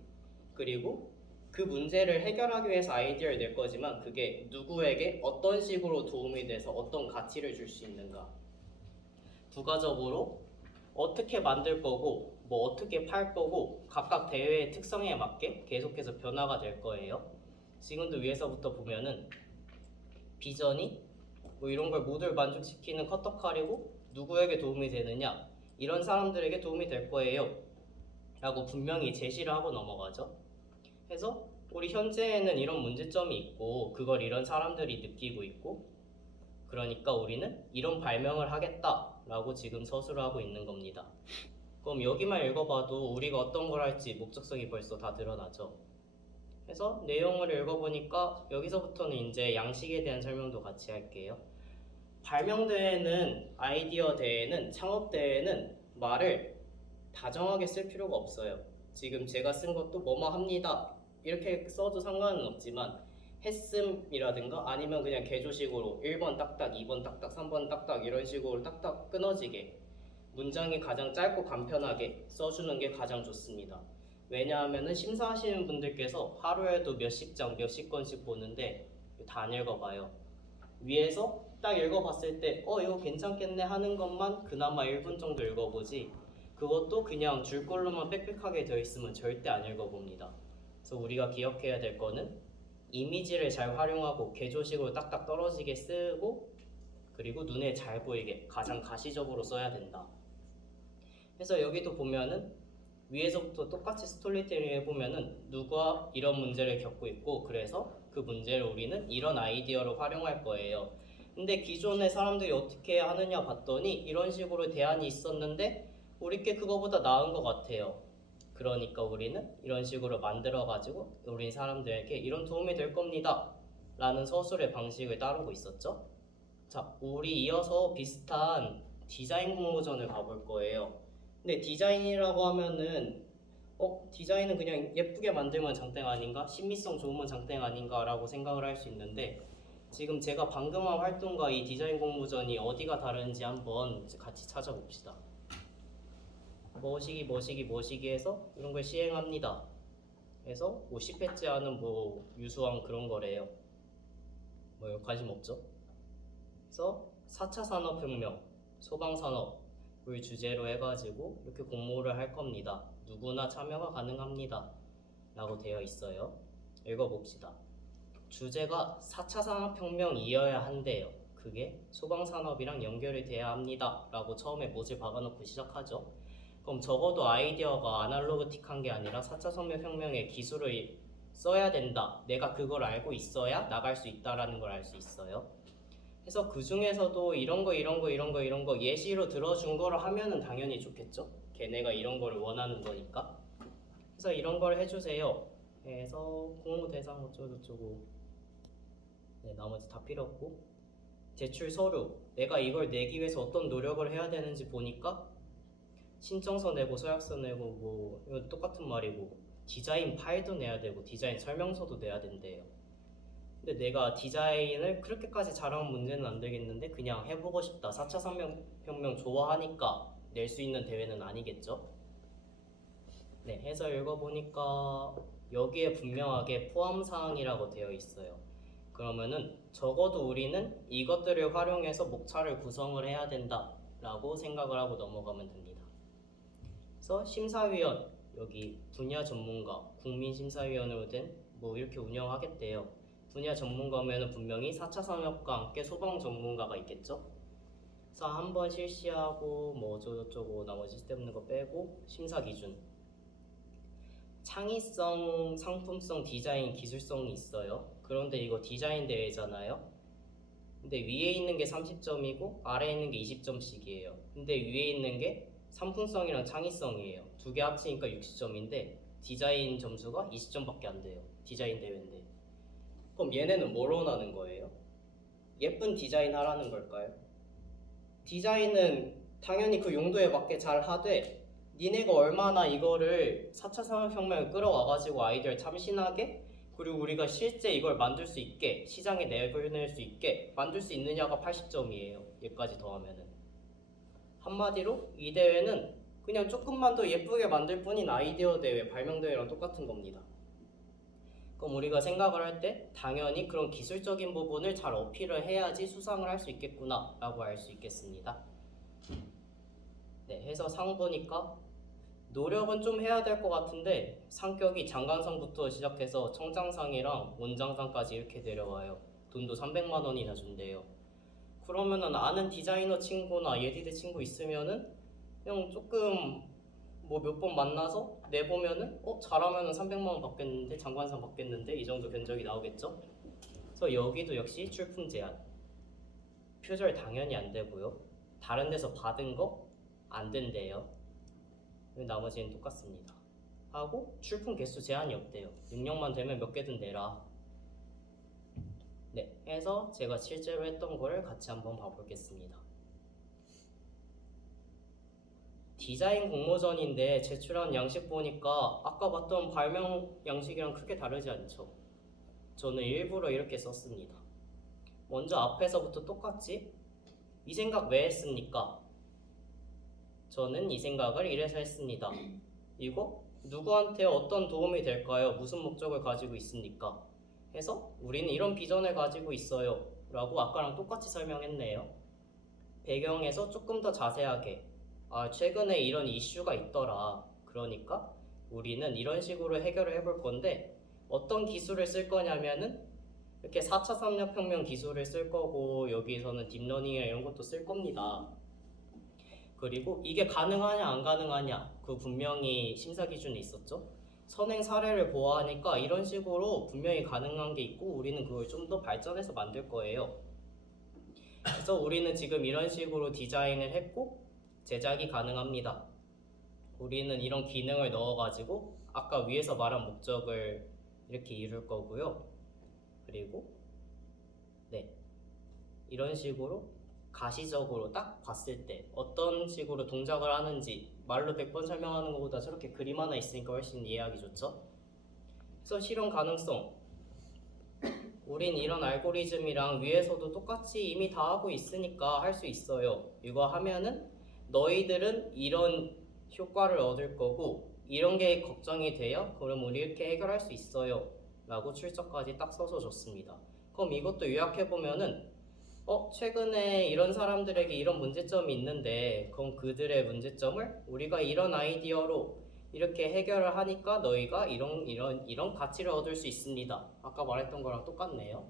그리고 그 문제를 해결하기 위해서 아이디어를 낼 거지만 그게 누구에게 어떤 식으로 도움이 돼서 어떤 가치를 줄 수 있는가 부가적으로 어떻게 만들 거고 뭐 어떻게 팔 거고 각각 대회의 특성에 맞게 계속해서 변화가 될 거예요. 지금도 위에서부터 보면은 비전이 뭐 이런 걸 모두를 만족시키는 커터칼이고 누구에게 도움이 되느냐 이런 사람들에게 도움이 될 거예요 라고 분명히 제시를 하고 넘어가죠. 그래서 우리 현재에는 이런 문제점이 있고 그걸 이런 사람들이 느끼고 있고 그러니까 우리는 이런 발명을 하겠다 라고 지금 서술을 하고 있는 겁니다. 그럼 여기만 읽어봐도 우리가 어떤 걸 할지 목적성이 벌써 다 드러나죠. 그래서 내용을 읽어보니까 여기서부터는 이제 양식에 대한 설명도 같이 할게요. 발명대회는 아이디어 대회는 창업 대회는 말을 다정하게 쓸 필요가 없어요. 지금 제가 쓴 것도 뭐뭐 합니다 이렇게 써도 상관은 없지만 했음이라든가 아니면 그냥 개조식으로 1번 딱딱 2번 딱딱 3번 딱딱 이런 식으로 딱딱 끊어지게 문장이 가장 짧고 간편하게 써주는 게 가장 좋습니다. 왜냐하면은 심사하시는 분들께서 하루에도 몇십 장 몇십 건씩 보는데 다 안 읽어봐요. 위에서 딱 읽어봤을 때 이거 괜찮겠네 하는 것만 그나마 1분 정도 읽어보지 그것도 그냥 줄글로만 빽빽하게 되어 있으면 절대 안 읽어봅니다. 그래서 우리가 기억해야 될 거는 이미지를 잘 활용하고 개조식으로 딱딱 떨어지게 쓰고 그리고 눈에 잘 보이게 가장 가시적으로 써야 된다. 그래서 여기도 보면은 위에서부터 똑같이 스토리텔링 해보면은 누가 이런 문제를 겪고 있고 그래서 그 문제를 우리는 이런 아이디어를 활용할 거예요. 근데 기존의 사람들이 어떻게 하느냐 봤더니 이런 식으로 대안이 있었는데 우리께 그거보다 나은 것 같아요. 그러니까 우리는 이런 식으로 만들어가지고 우리 사람들에게 이런 도움이 될 겁니다 라는 서술의 방식을 따르고 있었죠. 자, 우리 이어서 비슷한 디자인 공모전을 가볼 거예요. 근데 디자인이라고 하면은 디자인은 그냥 예쁘게 만들면 장땡 아닌가? 신미성 좋으면 장땡 아닌가? 라고 생각을 할 수 있는데 지금 제가 방금 한 활동과 이 디자인 공모전이 어디가 다른지 한번 같이 찾아봅시다. 뭐시기 해서 이런 걸 시행합니다. 그래서 뭐 10회째 하는 뭐 유수한 그런 거래요. 뭐 관심 없죠? 그래서 4차 산업혁명, 소방산업을 주제로 해가지고 이렇게 공모를 할 겁니다. 누구나 참여가 가능합니다. 라고 되어 있어요. 읽어봅시다. 주제가 4차 산업혁명이어야 한대요. 그게 소방산업이랑 연결이 돼야 합니다. 라고 처음에 못을 박아놓고 시작하죠. 그럼 적어도 아이디어가 아날로그틱한 게 아니라 4차 산업혁명의 기술을 써야 된다. 내가 그걸 알고 있어야 나갈 수 있다라는 걸 알 수 있어요. 그래서 그 중에서도 이런 거 예시로 들어준 거를 하면은 당연히 좋겠죠. 걔네가 이런 거를 원하는 거니까. 그래서 이런 걸 해주세요. 그래서 공모 대상 어쩌고저쩌고. 네, 나머지 다 필요 없고. 제출 서류. 내가 이걸 내기 위해서 어떤 노력을 해야 되는지 보니까 신청서 내고 서약서 내고 뭐 이거 똑같은 말이고 디자인 파일도 내야 되고 디자인 설명서도 내야 된대요. 근데 내가 디자인을 그렇게까지 잘하면 문제는 안 되겠는데 그냥 해보고 싶다. 4차 산업혁명 좋아하니까 낼 수 있는 대회는 아니겠죠? 네, 해서 읽어보니까 여기에 분명하게 포함사항이라고 되어 있어요. 그러면은 적어도 우리는 이것들을 활용해서 목차를 구성을 해야 된다 라고 생각을 하고 넘어가면 됩니다. 그래서 심사위원, 여기 분야 전문가, 국민심사위원으로 된 뭐 이렇게 운영하겠대요. 분야 전문가면은 분명히 4차 산업과 함께 소방 전문가가 있겠죠. 그래서 한번 실시하고 뭐 어쩌고저쩌고 나머지 쓸데없는 거 빼고 심사 기준. 창의성, 상품성, 디자인, 기술성이 있어요. 그런데 이거 디자인 대회잖아요. 근데 위에 있는 게 30점이고 아래에 있는 게 20점씩이에요. 근데 위에 있는 게 상품성이랑 창의성이에요. 두 개 합치니까 60점인데 디자인 점수가 20점밖에 안 돼요. 디자인 대회인데. 그럼 얘네는 뭘 원하는 거예요? 예쁜 디자인 하라는 걸까요? 디자인은 당연히 그 용도에 맞게 잘 하되 니네가 얼마나 이거를 4차 산업혁명을 끌어와가지고 아이디어를 참신하게 그리고 우리가 실제 이걸 만들 수 있게 시장에 내보낼 수 있게 만들 수 있느냐가 80점이에요. 얘까지 더하면은. 한마디로 이 대회는 그냥 조금만 더 예쁘게 만들 뿐인 아이디어 대회, 발명 대회랑 똑같은 겁니다. 그럼 우리가 생각을 할 때 당연히 그런 기술적인 부분을 잘 어필을 해야지 수상을 할 수 있겠구나 라고 알 수 있겠습니다. 네, 해서 상 보니까 노력은 좀 해야 될 것 같은데 상격이 장관상부터 시작해서 청장상이랑 원장상까지 이렇게 내려와요. 돈도 300만 원이나 준대요. 그러면은 아는 디자이너 친구나 예디드 친구 있으면은 그냥 조금 뭐 몇 번 만나서 내보면은 잘하면은 300만 원 받겠는데 장관상 받겠는데 이 정도 견적이 나오겠죠. 그래서 여기도 역시 출품 제한. 표절 당연히 안 되고요. 다른 데서 받은 거 안 된대요. 나머지는 똑같습니다. 하고 출품 개수 제한이 없대요. 능력만 되면 몇 개든 내라. 네, 해서 제가 실제로 했던 거를 같이 한번 봐보겠습니다. 디자인 공모전인데 제출한 양식 보니까 아까 봤던 발명 양식이랑 크게 다르지 않죠? 저는 일부러 이렇게 썼습니다. 먼저 앞에서부터 똑같이 이 생각 왜 했습니까? 저는 이 생각을 이래서 했습니다. 이거 누구한테 어떤 도움이 될까요? 무슨 목적을 가지고 있습니까? 해서 우리는 이런 비전을 가지고 있어요 라고 아까랑 똑같이 설명했네요. 배경에서 조금 더 자세하게 최근에 이런 이슈가 있더라. 그러니까 우리는 이런 식으로 해결을 해볼 건데 어떤 기술을 쓸 거냐면은 이렇게 4차 산업혁명 기술을 쓸 거고 여기서는 딥러닝이나 이런 것도 쓸 겁니다. 그리고 이게 가능하냐 안 가능하냐 그 분명히 심사 기준이 있었죠. 선행 사례를 보아하니까 이런 식으로 분명히 가능한 게 있고 우리는 그걸 좀 더 발전해서 만들 거예요. 그래서 우리는 지금 이런 식으로 디자인을 했고 제작이 가능합니다. 우리는 이런 기능을 넣어가지고 아까 위에서 말한 목적을 이렇게 이룰 거고요. 그리고 네, 이런 식으로 가시적으로 딱 봤을 때 어떤 식으로 동작을 하는지 말로 100번 설명하는 것보다 저렇게 그림 하나 있으니까 훨씬 이해하기 좋죠. 그래서 실현 가능성, 우린 이런 알고리즘이랑 위에서도 똑같이 이미 다 하고 있으니까 할 수 있어요. 이거 하면은 너희들은 이런 효과를 얻을 거고 이런 게 걱정이 돼요? 그럼 우리 이렇게 해결할 수 있어요 라고 출처까지 딱 써서 줬습니다. 그럼 이것도 요약해보면은 최근에 이런 사람들에게 이런 문제점이 있는데 그럼 그들의 문제점을 우리가 이런 아이디어로 이렇게 해결을 하니까 너희가 이런 가치를 얻을 수 있습니다. 아까 말했던 거랑 똑같네요.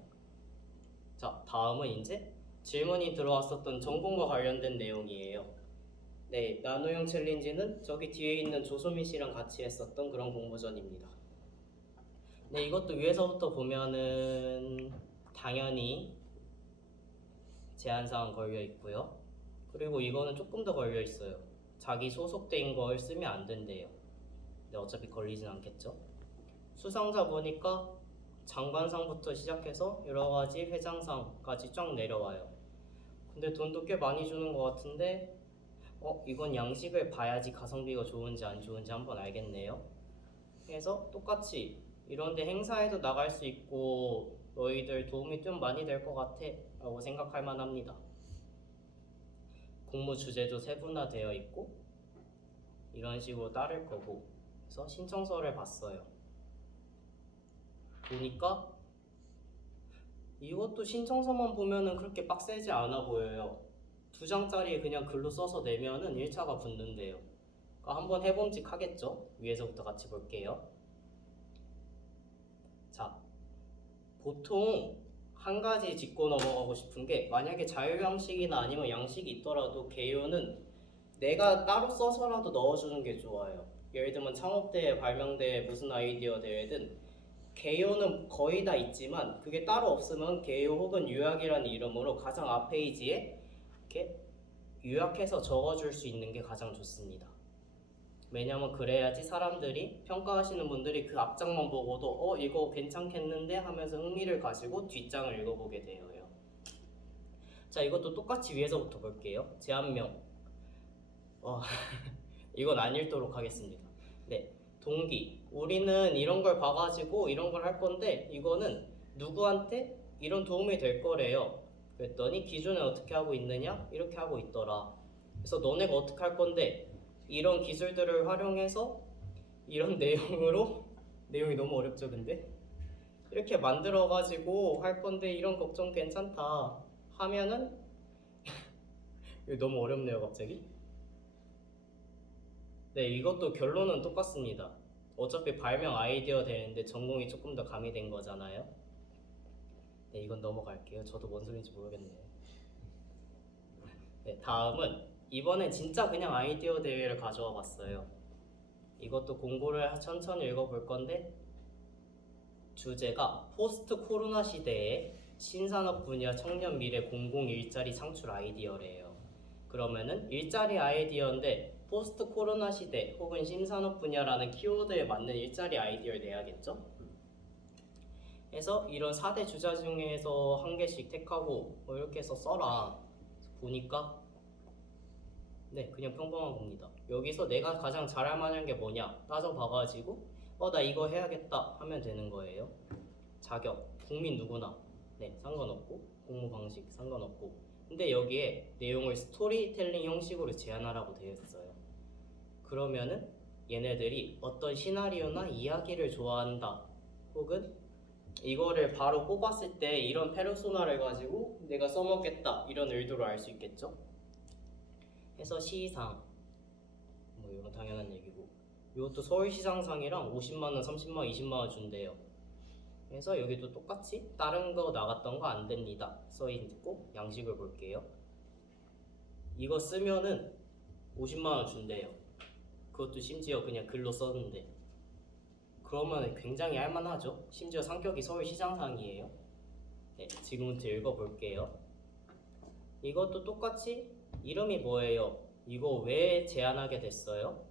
자, 다음은 이제 질문이 들어왔었던 전공과 관련된 내용이에요. 네, 나노형 챌린지는 저기 뒤에 있는 조소민 씨랑 같이 했었던 그런 공모전입니다. 네, 이것도 위에서부터 보면은 당연히 제한사항 걸려 있고요. 그리고 이거는 조금 더 걸려 있어요. 자기 소속된 걸 쓰면 안 된대요. 근데 어차피 걸리진 않겠죠. 수상자 보니까 장관상부터 시작해서 여러 가지 회장상까지 쫙 내려와요. 근데 돈도 꽤 많이 주는 것 같은데 이건 양식을 봐야지 가성비가 좋은지 안 좋은지 한번 알겠네요. 그래서 똑같이 이런데 행사에도 나갈 수 있고 너희들 도움이 좀 많이 될 것 같아 라고 생각할 만합니다. 공모 주제도 세분화되어 있고 이런 식으로 따를 거고. 그래서 신청서를 봤어요. 보니까 이것도 신청서만 보면은 그렇게 빡세지 않아 보여요. 2장짜리 그냥 글로 써서 내면은 1차가 붙는데요. 그러니까 한번 해봄직 하겠죠? 위에서부터 같이 볼게요. 자, 보통 한 가지 짚고 넘어가고 싶은 게 만약에 자유양식이나 아니면 양식이 있더라도 개요는 내가 따로 써서라도 넣어주는 게 좋아요. 예를 들면 창업대회, 발명대회, 무슨 아이디어 대회든 개요는 거의 다 있지만 그게 따로 없으면 개요 혹은 요약이라는 이름으로 가장 앞 페이지에 이렇게 요약해서 적어줄 수 있는 게 가장 좋습니다. 왜냐면 그래야지 사람들이 평가하시는 분들이 그 앞장만 보고도 이거 괜찮겠는데 하면서 흥미를 가지고 뒷장을 읽어보게 돼요. 자, 이것도 똑같이 위에서부터 볼게요. 제한명 이건 안 읽도록 하겠습니다. 네, 동기 우리는 이런 걸 봐가지고 이런 걸 할 건데 이거는 누구한테 이런 도움이 될 거래요. 그랬더니 기존에 어떻게 하고 있느냐? 이렇게 하고 있더라. 그래서 너네가 어떻게 할 건데 이런 기술들을 활용해서 이런 내용으로 내용이 너무 어렵죠 근데 이렇게 만들어가지고 할 건데 이런 걱정 괜찮다 하면은 이거 너무 어렵네요 갑자기. 네, 이것도 결론은 똑같습니다. 어차피 발명 아이디어 되는데 전공이 조금 더 가미된 거잖아요. 네, 이건 넘어갈게요. 저도 뭔 소리인지 모르겠네요. 네, 다음은 이번엔 진짜 그냥 아이디어 대회를 가져와 봤어요. 이것도 공고를 천천히 읽어볼 건데 주제가 포스트 코로나 시대에 신산업 분야 청년 미래 공공 일자리 창출 아이디어래요. 그러면은 일자리 아이디어인데 포스트 코로나 시대 혹은 신산업 분야라는 키워드에 맞는 일자리 아이디어를 내야겠죠? 그래서 이런 4대 주자 중에서 한 개씩 택하고 이렇게 해서 써라. 보니까 네, 그냥 평범한 겁니다. 여기서 내가 가장 잘할 만한 게 뭐냐 따져봐가지고 나 이거 해야겠다 하면 되는 거예요. 자격, 국민 누구나 네, 상관없고 공모 방식 상관없고 근데 여기에 내용을 스토리텔링 형식으로 제안하라고 되어 있어요. 그러면은 얘네들이 어떤 시나리오나 이야기를 좋아한다 혹은 이거를 바로 뽑았을 때 이런 페르소나를 가지고 내가 써먹겠다 이런 의도를 알 수 있겠죠. 해서 시상 뭐 이건 당연한 얘기고 이것도 서울시장상이랑 50만원, 30만원, 20만원 준대요. 그래서 여기도 똑같이 다른 거 나갔던 거 안 됩니다 써있고 양식을 볼게요. 이거 쓰면은 50만원 준대요. 그것도 심지어 그냥 글로 썼는데 그러면 굉장히 할만하죠. 심지어 상격이 서울시장상이에요. 네, 지금부터 읽어볼게요. 이것도 똑같이 이름이 뭐예요? 이거 왜 제안하게 됐어요?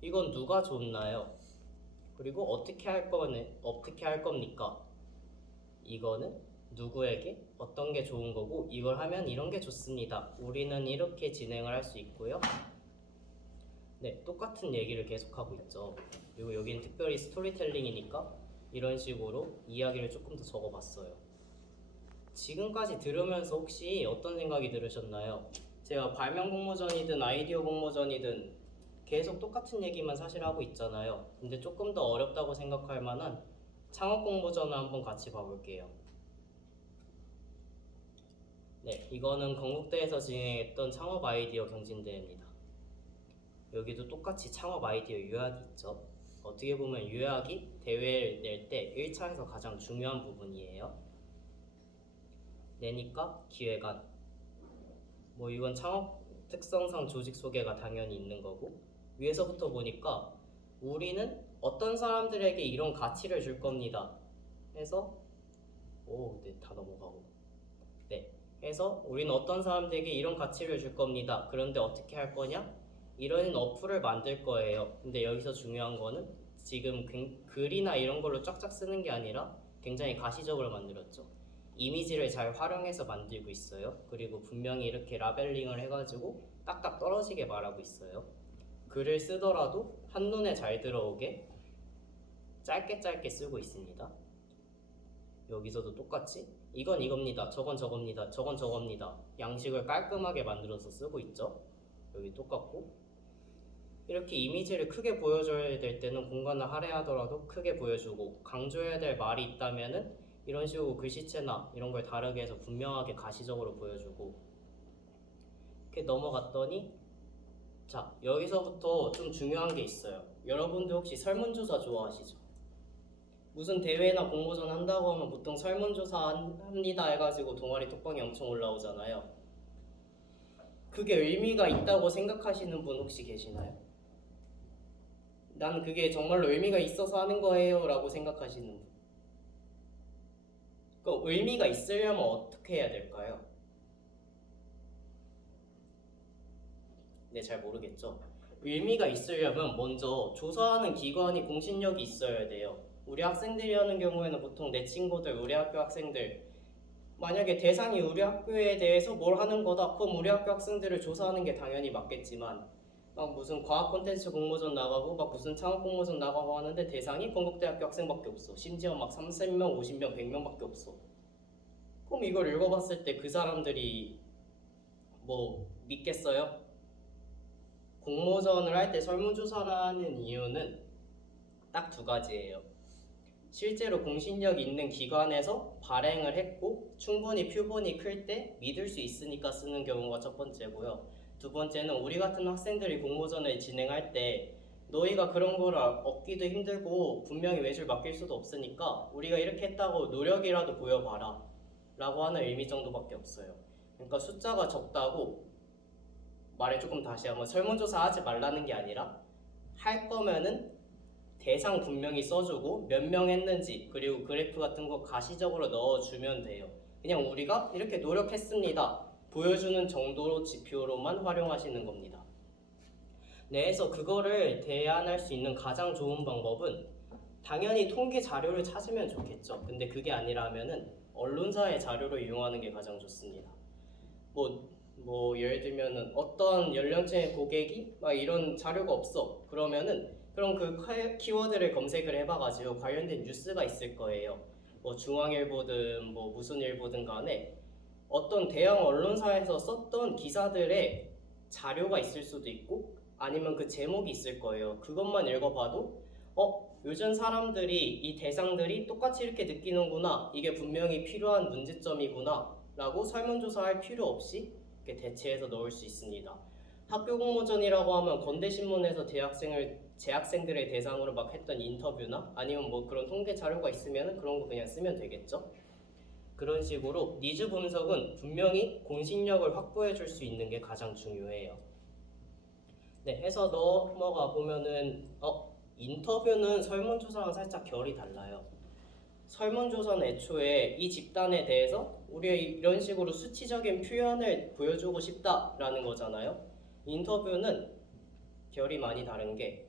이건 누가 줬나요? 그리고 어떻게 할 겁니까? 이거는 누구에게 어떤 게 좋은 거고 이걸 하면 이런 게 좋습니다. 우리는 이렇게 진행을 할 수 있고요. 네, 똑같은 얘기를 계속하고 있죠. 그리고 여기는 특별히 스토리텔링이니까 이런 식으로 이야기를 조금 더 적어봤어요. 지금까지 들으면서 혹시 어떤 생각이 들으셨나요? 제가 발명 공모전이든 아이디어 공모전이든 계속 똑같은 얘기만 사실 하고 있잖아요. 근데 조금 더 어렵다고 생각할 만한 창업 공모전을 한번 같이 봐볼게요. 네, 이거는 건국대에서 진행했던 창업 아이디어 경진대회입니다. 여기도 똑같이 창업 아이디어 요약이 있죠. 어떻게 보면 요약이 대회를 낼 때 1차에서 가장 중요한 부분이에요. 내니까 기획안. 뭐 이건 창업 특성상 조직 소개가 당연히 있는 거고, 위에서부터 보니까 우리는 어떤 사람들에게 이런 가치를 줄 겁니다. 해서 네, 다 넘어가고. 네. 해서 우리는 어떤 사람들에게 이런 가치를 줄 겁니다. 그런데 어떻게 할 거냐? 이런 어플을 만들 거예요. 근데 여기서 중요한 거는 지금 글이나 이런 걸로 쫙쫙 쓰는 게 아니라 굉장히 가시적으로 만들었죠. 이미지를 잘 활용해서 만들고 있어요. 그리고 분명히 이렇게 라벨링을 해가지고 딱딱 떨어지게 말하고 있어요. 글을 쓰더라도 한눈에 잘 들어오게 짧게 쓰고 있습니다. 여기서도 똑같이 이건 이겁니다. 저건 저겁니다. 저건 저겁니다. 양식을 깔끔하게 만들어서 쓰고 있죠. 여기 똑같고 이렇게 이미지를 크게 보여줘야 될 때는 공간을 할애하더라도 크게 보여주고 강조해야 될 말이 있다면은 이런 식으로 글씨체나 이런 걸 다르게 해서 분명하게 가시적으로 보여주고 이렇게 넘어갔더니 자 여기서부터 좀 중요한 게 있어요. 여러분들 혹시 설문조사 좋아하시죠? 무슨 대회나 공모전 한다고 하면 보통 설문조사 합니다 해가지고 동아리 톡방이 엄청 올라오잖아요. 그게 의미가 있다고 생각하시는 분 혹시 계시나요? 나는 그게 정말로 의미가 있어서 하는 거예요 라고 생각하시는 분. 그 의미가 있으려면 어떻게 해야 될까요? 네, 잘 모르겠죠. 의미가 있으려면 먼저 조사하는 기관이 공신력이 있어야 돼요. 우리 학생들이 하는 경우에는 보통 내 친구들, 우리 학교 학생들 만약에 대상이 우리 학교에 대해서 뭘 하는 거다 그럼 우리 학교 학생들을 조사하는 게 당연히 맞겠지만 막 무슨 과학 콘텐츠 공모전 나가고 막 무슨 창업 공모전 나가고 하는데 대상이 건국대학교 학생밖에 없어. 심지어 막 30명, 50명, 100명밖에 없어. 그럼 이걸 읽어봤을 때 그 사람들이 뭐 믿겠어요? 공모전을 할 때 설문조사를 하는 이유는 딱 두 가지예요. 실제로 공신력 있는 기관에서 발행을 했고 충분히 표본이 클 때 믿을 수 있으니까 쓰는 경우가 첫 번째고요. 두 번째는 우리 같은 학생들이 공모전을 진행할 때 너희가 그런 거를 얻기도 힘들고 분명히 외줄 맡길 수도 없으니까 우리가 이렇게 했다고 노력이라도 보여봐라 라고 하는 의미 정도밖에 없어요. 그러니까 숫자가 적다고 말을 조금 다시 하면 설문조사 하지 말라는 게 아니라 할 거면은 대상 분명히 써주고 몇 명 했는지 그리고 그래프 같은 거 가시적으로 넣어주면 돼요. 그냥 우리가 이렇게 노력했습니다 보여주는 정도로 지표로만 활용하시는 겁니다. 네, 그래서 그거를 대안할 수 있는 가장 좋은 방법은 당연히 통계 자료를 찾으면 좋겠죠. 근데 그게 아니라면은 언론사의 자료를 이용하는 게 가장 좋습니다. 뭐 예를 들면은 어떤 연령층의 고객이 막 이런 자료가 없어. 그러면은 그럼 그 키워드를 검색을 해봐가지고 관련된 뉴스가 있을 거예요. 뭐 중앙일보든 뭐 무슨 일보든 간에 어떤 대형 언론사에서 썼던 기사들의 자료가 있을 수도 있고 아니면 그 제목이 있을 거예요. 그것만 읽어봐도 요즘 사람들이 이 대상들이 똑같이 이렇게 느끼는구나. 이게 분명히 필요한 문제점이구나 라고 설문조사할 필요 없이 이렇게 대체해서 넣을 수 있습니다. 학교 공모전이라고 하면 건대신문에서 재학생들의 대상으로 막 했던 인터뷰나 아니면 뭐 그런 통계 자료가 있으면 그런 거 그냥 쓰면 되겠죠. 그런 식으로 니즈 분석은 분명히 공신력을 확보해 줄 수 있는 게 가장 중요해요. 네, 해서 넘어가 보면은 인터뷰는 설문조사랑 살짝 결이 달라요. 설문조사는 애초에 이 집단에 대해서 우리가 이런 식으로 수치적인 표현을 보여주고 싶다라는 거잖아요. 인터뷰는 결이 많이 다른 게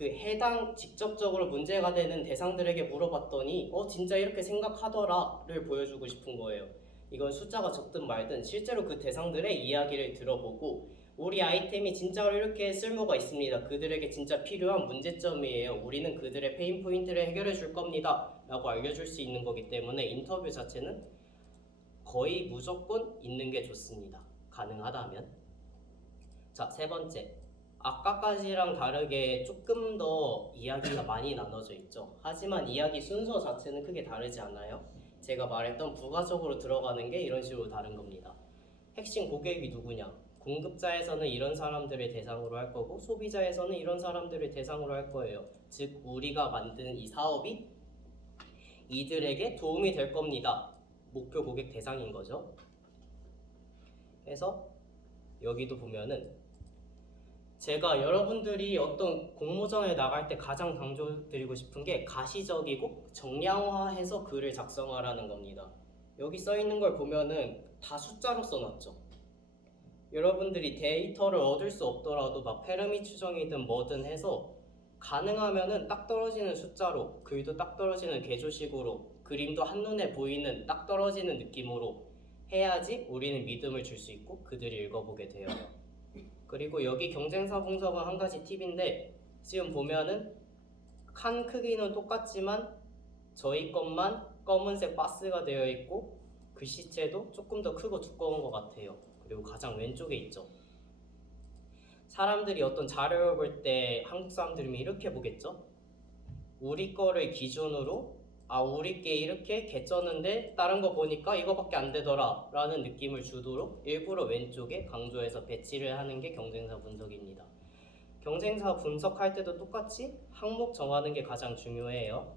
그 해당 직접적으로 문제가 되는 대상들에게 물어봤더니 진짜 이렇게 생각하더라를 보여주고 싶은 거예요. 이건 숫자가 적든 말든 실제로 그 대상들의 이야기를 들어보고 우리 아이템이 진짜로 이렇게 쓸모가 있습니다. 그들에게 진짜 필요한 문제점이에요. 우리는 그들의 페인 포인트를 해결해 줄 겁니다. 라고 알려줄 수 있는 거기 때문에 인터뷰 자체는 거의 무조건 있는 게 좋습니다. 가능하다면. 자, 세 번째. 아까까지랑 다르게 조금 더 이야기가 많이 나눠져 있죠. 하지만 이야기 순서 자체는 크게 다르지 않아요. 제가 말했던 부가적으로 들어가는 게 이런 식으로 다른 겁니다. 핵심 고객이 누구냐? 공급자에서는 이런 사람들을 대상으로 할 거고 소비자에서는 이런 사람들을 대상으로 할 거예요. 즉 우리가 만드는 이 사업이 이들에게 도움이 될 겁니다. 목표 고객 대상인 거죠. 그래서 여기도 보면은 제가 여러분들이 어떤 공모전에 나갈 때 가장 강조드리고 싶은 게 가시적이고 정량화해서 글을 작성하라는 겁니다. 여기 써 있는 걸 보면은 다 숫자로 써놨죠. 여러분들이 데이터를 얻을 수 없더라도 막 페르미 추정이든 뭐든 해서 가능하면은 딱 떨어지는 숫자로 글도 딱 떨어지는 개조식으로 그림도 한눈에 보이는 딱 떨어지는 느낌으로 해야지 우리는 믿음을 줄 수 있고 그들이 읽어보게 돼요. 그리고 여기 경쟁사 분석은 한 가지 팁인데 지금 보면은 칸 크기는 똑같지만 저희 것만 검은색 바스가 되어 있고 글씨체도 조금 더 크고 두꺼운 것 같아요. 그리고 가장 왼쪽에 있죠. 사람들이 어떤 자료를 볼 때 한국 사람들이면 이렇게 보겠죠. 우리 거를 기준으로 우리 게 이렇게 개쩌는데 다른 거 보니까 이거밖에 안 되더라 라는 느낌을 주도록 일부러 왼쪽에 강조해서 배치를 하는 게 경쟁사 분석입니다. 경쟁사 분석할 때도 똑같이 항목 정하는 게 가장 중요해요.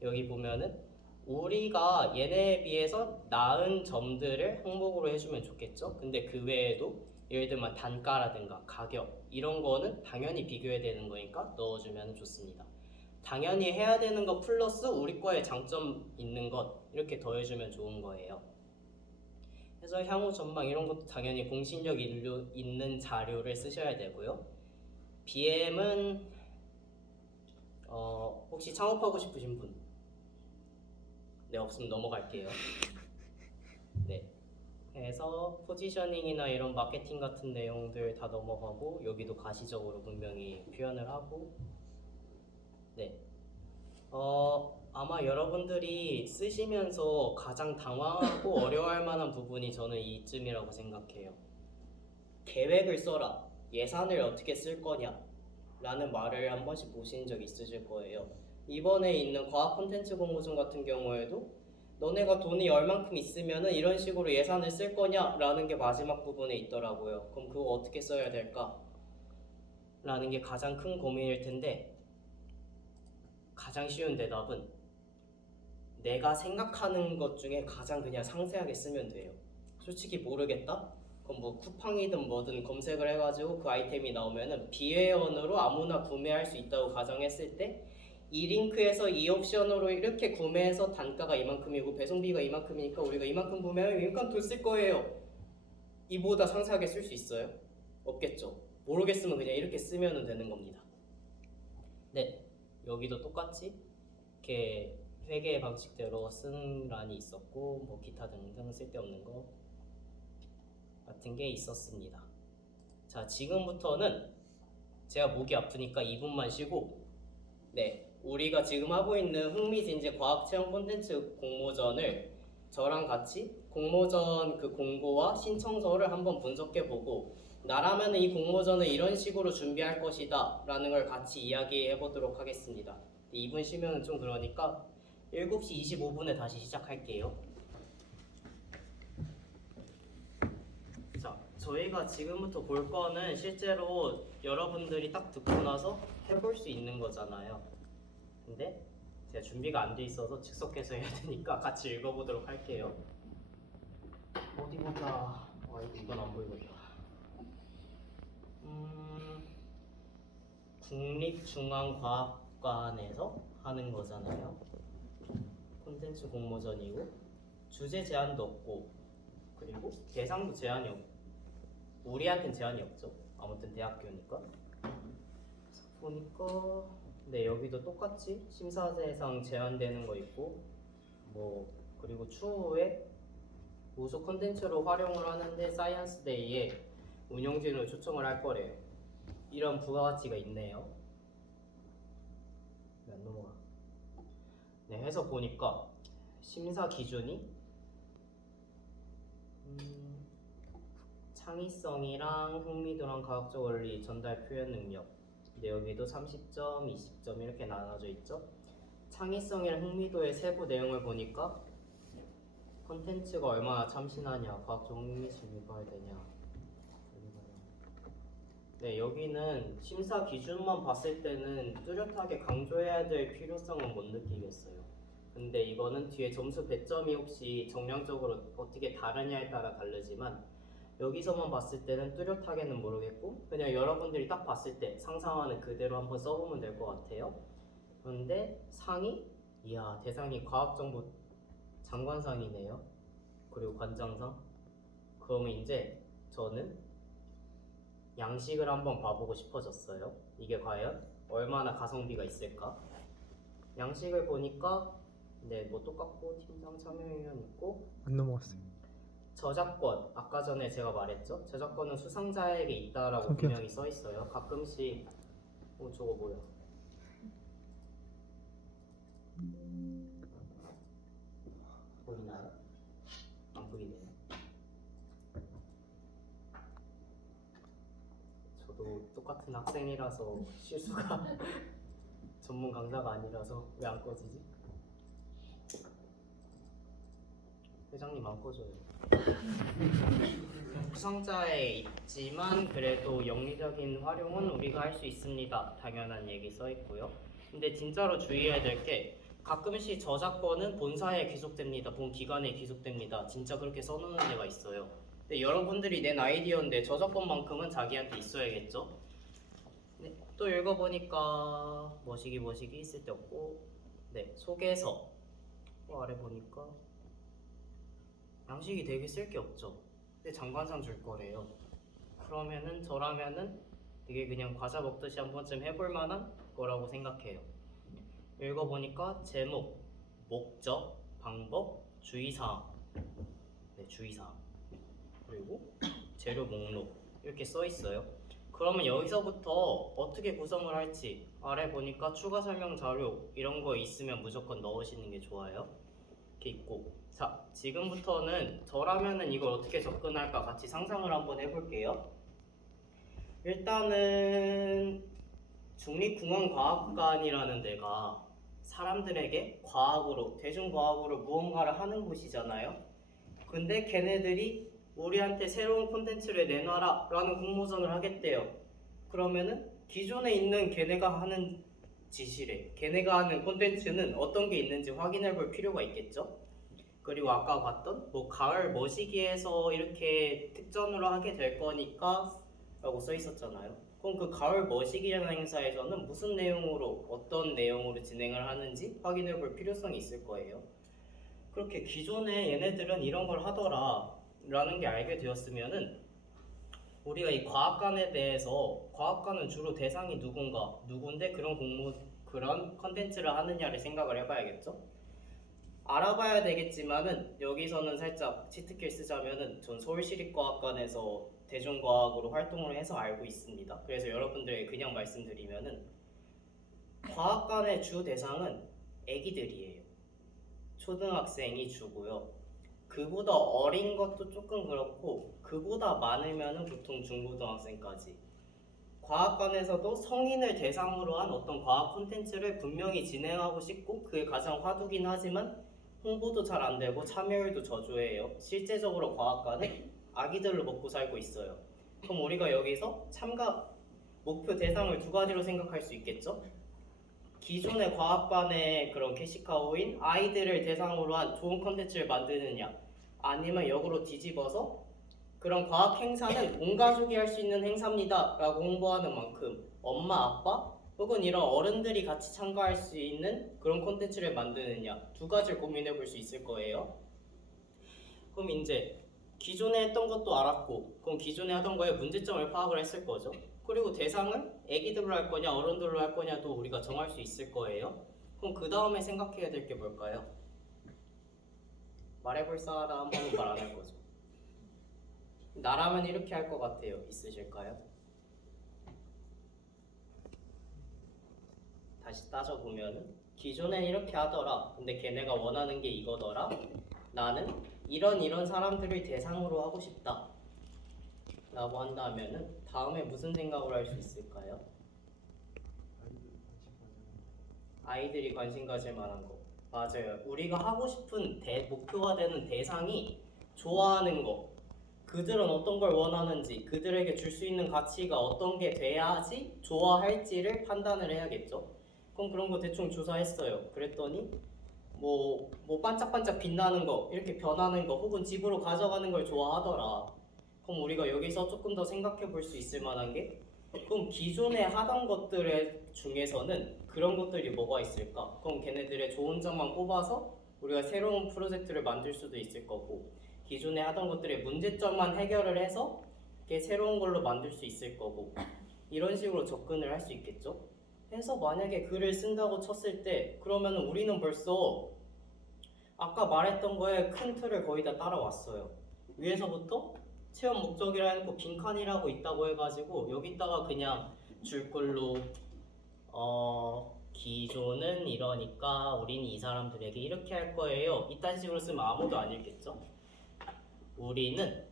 여기 보면은 우리가 얘네에 비해서 나은 점들을 항목으로 해주면 좋겠죠. 근데 그 외에도 예를 들면 단가라든가 가격 이런 거는 당연히 비교해야 되는 거니까 넣어주면 좋습니다. 당연히 해야 되는 거 플러스 우리 거에 장점 있는 것 이렇게 더해주면 좋은 거예요. 그래서 향후 전망 이런 것도 당연히 공신력 있는 자료를 쓰셔야 되고요. BM은 혹시 창업하고 싶으신 분? 네, 없으면 넘어갈게요. 네. 그래서 포지셔닝이나 이런 마케팅 같은 내용들 다 넘어가고 여기도 가시적으로 분명히 표현을 하고 네. 아마 여러분들이 쓰시면서 가장 당황하고 어려워할 만한 부분이 저는 이쯤이라고 생각해요. 계획을 써라. 예산을 어떻게 쓸 거냐 라는 말을 한 번씩 보신 적 있으실 거예요. 이번에 있는 과학 콘텐츠 공모전 같은 경우에도 너네가 돈이 얼만큼 있으면은 이런 식으로 예산을 쓸 거냐 라는 게 마지막 부분에 있더라고요. 그럼 그거 어떻게 써야 될까? 라는 게 가장 큰 고민일 텐데 가장 쉬운 대답은 내가 생각하는 것 중에 가장 그냥 상세하게 쓰면 돼요. 솔직히 모르겠다? 그럼 뭐 쿠팡이든 뭐든 검색을 해가지고 그 아이템이 나오면은 비회원으로 아무나 구매할 수 있다고 가정했을 때 이 링크에서 이 옵션으로 이렇게 구매해서 단가가 이만큼이고 배송비가 이만큼이니까 우리가 이만큼 구매하면 이만큼 돈 쓸 거예요. 이보다 상세하게 쓸 수 있어요? 없겠죠. 모르겠으면 그냥 이렇게 쓰면 되는 겁니다. 네, 여기도 똑같이 이렇게 회계 방식대로 쓴 란이 있었고 뭐 기타 등등 쓸데없는 거 같은 게 있었습니다. 자, 지금부터는 제가 목이 아프니까 2분만 쉬고 네, 우리가 지금 하고 있는 흥미진지 과학체험 콘텐츠 공모전을 저랑 같이 공모전 그 공고와 신청서를 한번 분석해보고 나라면 이 공모전을 이런 식으로 준비할 것이다 라는 걸 같이 이야기해 보도록 하겠습니다. 2분 쉬면 좀 그러니까 7시 25분에 다시 시작할게요. 자, 저희가 지금부터 볼 거는 실제로 여러분들이 딱 듣고 나서 해볼 수 있는 거잖아요. 근데 제가 준비가 안 돼 있어서 즉석해서 해야 되니까 같이 읽어보도록 할게요. 어디 보자. 이건 안 보이겠다. 국립중앙과학관에서 하는 거잖아요. 콘텐츠 공모전이고 주제 제한도 없고 그리고 대상도 제한이 없고 우리한테는 제한이 없죠. 아무튼 대학교니까. 보니까 네, 여기도 똑같이 심사 대상 제한되는 거 있고 뭐 그리고 추후에 우수 콘텐츠로 활용을 하는데 사이언스 데이에 운영진을 초청을 할 거래요. 이런 부가가치가 있네요. 안 넘어가. 네, 해서 보니까 심사 기준이 창의성이랑 흥미도랑 과학적 원리, 전달 표현 능력. 근데 여기도 30점, 20점 이렇게 나눠져 있죠. 창의성이랑 흥미도의 세부 내용을 보니까 콘텐츠가 얼마나 참신하냐, 과학적 흥미심이 유발되냐. 네, 여기는 심사 기준만 봤을 때는 뚜렷하게 강조해야 될 필요성은 못 느끼겠어요. 근데 이거는 뒤에 점수 배점이 혹시 정량적으로 어떻게 다르냐에 따라 다르지만 여기서만 봤을 때는 뚜렷하게는 모르겠고 그냥 여러분들이 딱 봤을 때 상상하는 그대로 한번 써보면 될 것 같아요. 그런데 상이? 이야, 대상이 과학정보 장관상이네요. 그리고 관장상. 그러면 이제 저는 양식을 한번 봐보고 싶어졌어요. 이게 과연 얼마나 가성비가 있을까? 양식을 보니까 네, 뭐 똑같고 팀장 참여의견 있고 안 넘어갔어요. 저작권, 아까 전에 제가 말했죠? 저작권은 수상자에게 있다라고 성격. 분명히 써 있어요. 가끔씩 저거 뭐야? 보이나요? 안 보이네요. 저도 똑같은 학생이라서 실수가 전문 강사가 아니라서 왜 안 꺼지지? 회장님 안 꺼져요. 수상자에 있지만 그래도 영리적인 활용은 우리가 할 수 있습니다. 당연한 얘기 써 있고요. 근데 진짜로 주의해야 될 게 가끔씩 저작권은 본사에 귀속됩니다. 본 기관에 귀속됩니다. 진짜 그렇게 써놓는 데가 있어요. 근데 여러분들이 낸 아이디어인데 저작권만큼은 자기한테 있어야겠죠. 네, 또 읽어보니까 뭐시기 쓸데없고 네, 소개서 아래 보니까 양식이 되게 쓸 게 없죠. 근데 장관상 줄 거래요. 그러면은 저라면은 되게 그냥 과자 먹듯이 한 번쯤 해볼 만한 거라고 생각해요. 읽어보니까 제목, 목적, 방법, 주의사항. 네, 주의사항. 그리고 재료 목록 이렇게 써 있어요. 그러면 여기서부터 어떻게 구성을 할지 아래 보니까 추가 설명 자료 이런 거 있으면 무조건 넣으시는 게 좋아요. 이렇게 있고 자, 지금부터는 저라면은 이걸 어떻게 접근할까 같이 상상을 한번 해볼게요. 일단은 중립공원과학관이라는 데가 사람들에게 과학으로, 대중과학으로 무언가를 하는 곳이잖아요. 근데 걔네들이 우리한테 새로운 콘텐츠를 내놔라 라는 공모전을 하겠대요. 그러면은 기존에 있는 걔네가 하는 지시래. 걔네가 하는 콘텐츠는 어떤 게 있는지 확인해 볼 필요가 있겠죠. 그리고 아까 봤던 뭐 가을 머시기에서 이렇게 특전으로 하게 될 거니까 라고 써 있었잖아요. 그럼 그 가을 머시기라는 행사에서는 무슨 내용으로 어떤 내용으로 진행을 하는지 확인해 볼 필요성이 있을 거예요. 그렇게 기존에 얘네들은 이런 걸 하더라 라는 게 알게 되었으면은 우리가 이 과학관에 대해서 과학관은 주로 대상이 누군데 그런 컨텐츠를 하느냐를 생각을 해봐야겠죠. 알아봐야 되겠지만은 여기서는 살짝 치트키를 쓰자면은 전 서울시립과학관에서 대중과학으로 활동을 해서 알고 있습니다. 그래서 여러분들에게 그냥 말씀드리면은 과학관의 주 대상은 애기들이에요. 초등학생이 주고요. 그보다 어린 것도 조금 그렇고 그보다 많으면은 보통 중고등학생까지. 과학관에서도 성인을 대상으로 한 어떤 과학 콘텐츠를 분명히 진행하고 싶고 그게 가장 화두긴 하지만 홍보도 잘 안 되고 참여율도 저조해요. 실제적으로 과학관은 아기들을 먹고 살고 있어요. 그럼 우리가 여기서 참가 목표 대상을 두 가지로 생각할 수 있겠죠? 기존의 과학관의 그런 캐시카우인 아이들을 대상으로 한 좋은 컨텐츠를 만드느냐 아니면 역으로 뒤집어서 그런 과학 행사는 온 가족이 할 수 있는 행사입니다 라고 홍보하는 만큼 엄마, 아빠 혹은 이런 어른들이 같이 참가할 수 있는 그런 콘텐츠를 만드느냐 두 가지를 고민해 볼 수 있을 거예요. 그럼 이제 기존에 했던 것도 알았고 그럼 기존에 하던 거에 문제점을 파악을 했을 거죠. 그리고 대상을 애기들로 할 거냐 어른들로 할 거냐도 우리가 정할 수 있을 거예요. 그럼 그 다음에 생각해야 될 게 뭘까요? 말해볼 사람 하면 말 안 할 거죠. 나라면 이렇게 할 것 같아요. 있으실까요? 다시 따져보면은 기존엔 이렇게 하더라. 근데 걔네가 원하는 게 이거더라. 나는 이런 사람들을 대상으로 하고 싶다 라고 한다면은 다음에 무슨 생각을 할 수 있을까요? 아이들이 관심 가질 만한 거. 맞아요. 우리가 하고 싶은 목표가 되는 대상이 좋아하는 거, 그들은 어떤 걸 원하는지, 그들에게 줄 수 있는 가치가 어떤 게 돼야지 좋아할지를 판단을 해야겠죠. 그럼 그런 거 대충 조사했어요. 그랬더니 뭐 반짝반짝 빛나는 거, 이렇게 변하는 거, 혹은 집으로 가져가는 걸 좋아하더라. 그럼 우리가 여기서 조금 더 생각해 볼 수 있을 만한 게, 그럼 기존에 하던 것들 중에서는 그런 것들이 뭐가 있을까? 그럼 걔네들의 좋은 점만 뽑아서 우리가 새로운 프로젝트를 만들 수도 있을 거고, 기존에 하던 것들의 문제점만 해결을 해서 이렇게 새로운 걸로 만들 수 있을 거고, 이런 식으로 접근을 할 수 있겠죠. 해서 만약에 글을 쓴다고 쳤을 때, 그러면 우리는 벌써 아까 말했던 거에 큰 틀을 거의 다 따라왔어요. 위에서부터 체험 목적이라 해놓고 빈칸이라고 있다고 해가지고 여기다가 그냥 줄 걸로 기존은 이러니까 우리는 이 사람들에게 이렇게 할 거예요, 이딴 식으로 쓰면 아무도 안 읽겠죠. 우리는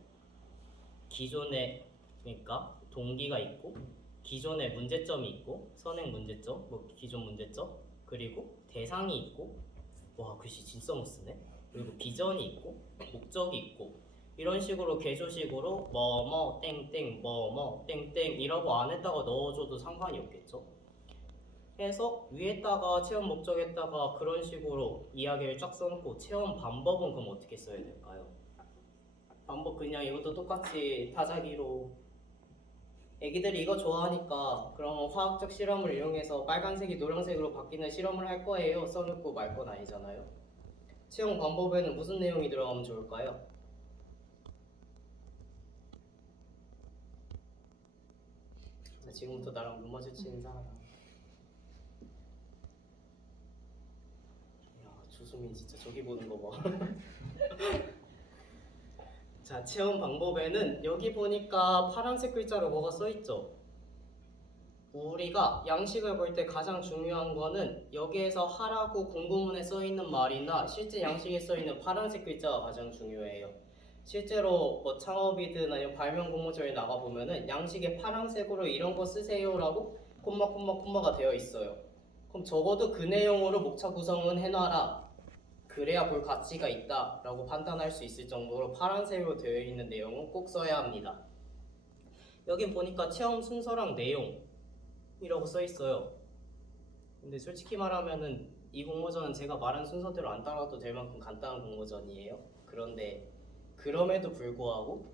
기존에, 그러니까 동기가 있고 기존의 문제점이 있고 선행 문제점, 뭐 기존 문제점, 그리고 대상이 있고, 와 글씨 진짜 못 쓰네. 그리고 비전이 있고 목적이 있고, 이런 식으로 개조식으로 뭐뭐 땡땡 뭐뭐 땡땡 이라고 안에다가 넣어줘도 상관이 없겠죠. 해서 위에다가 체험 목적에다가 그런 식으로 이야기를 쫙 써놓고, 체험 방법은 그럼 어떻게 써야 될까요? 방법 그냥 이것도 똑같이 타자기로, 애기들이 이거 좋아하니까 그럼 화학적 실험을 이용해서 빨간색이 노란색으로 바뀌는 실험을 할 거예요 써놓고 말 건 아니잖아요. 채용 방법에는 무슨 내용이 들어가면 좋을까요? 자, 지금부터 나랑 눈 마주치는 사람. 야, 주수민 진짜 저기 보는 거 봐. 자, 체험 방법에는 여기 보니까 파란색 글자로 뭐가 써있죠? 우리가 양식을 볼 때 가장 중요한 거는 여기에서 하라고 공부문에 써있는 말이나 실제 양식에 써있는 파란색 글자가 가장 중요해요. 실제로 뭐 창업이든 아니면 발명 공모전에 나가보면은 양식에 파란색으로 이런 거 쓰세요라고 콤마가 되어 있어요. 그럼 적어도 그 내용으로 목차 구성은 해놔라, 그래야 볼 가치가 있다 라고 판단할 수 있을 정도로 파란색으로 되어 있는 내용은 꼭 써야 합니다. 여기 보니까 체험 순서랑 내용이라고 써 있어요. 근데 솔직히 말하면은 이 공모전은 제가 말한 순서대로 안 따라도 될 만큼 간단한 공모전이에요. 그런데 그럼에도 불구하고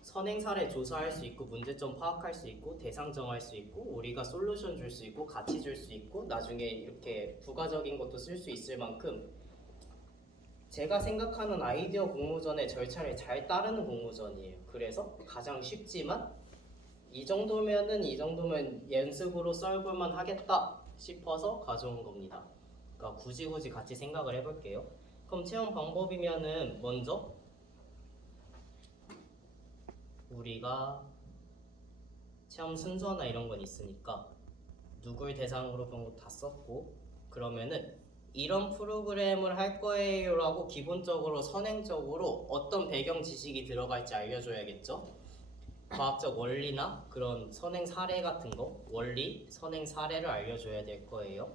선행 사례 조사할 수 있고, 문제점 파악할 수 있고, 대상 정할 수 있고, 우리가 솔루션 줄 수 있고, 가치 줄 수 있고, 나중에 이렇게 부가적인 것도 쓸 수 있을 만큼 제가 생각하는 아이디어 공모전의 절차를 잘 따르는 공모전이에요. 그래서 가장 쉽지만 이 정도면 연습으로 썰볼만 하겠다 싶어서 가져온 겁니다. 그러니까 굳이 같이 생각을 해볼게요. 그럼 체험 방법이면은 먼저 우리가 체험 순서나 이런 건 있으니까 누굴 대상으로 그런 거 다 썼고, 그러면은 이런 프로그램을 할 거예요 라고 기본적으로 선행적으로 어떤 배경 지식이 들어갈지 알려줘야겠죠. 과학적 원리나 그런 선행 사례 같은 거, 원리, 선행 사례를 알려줘야 될 거예요.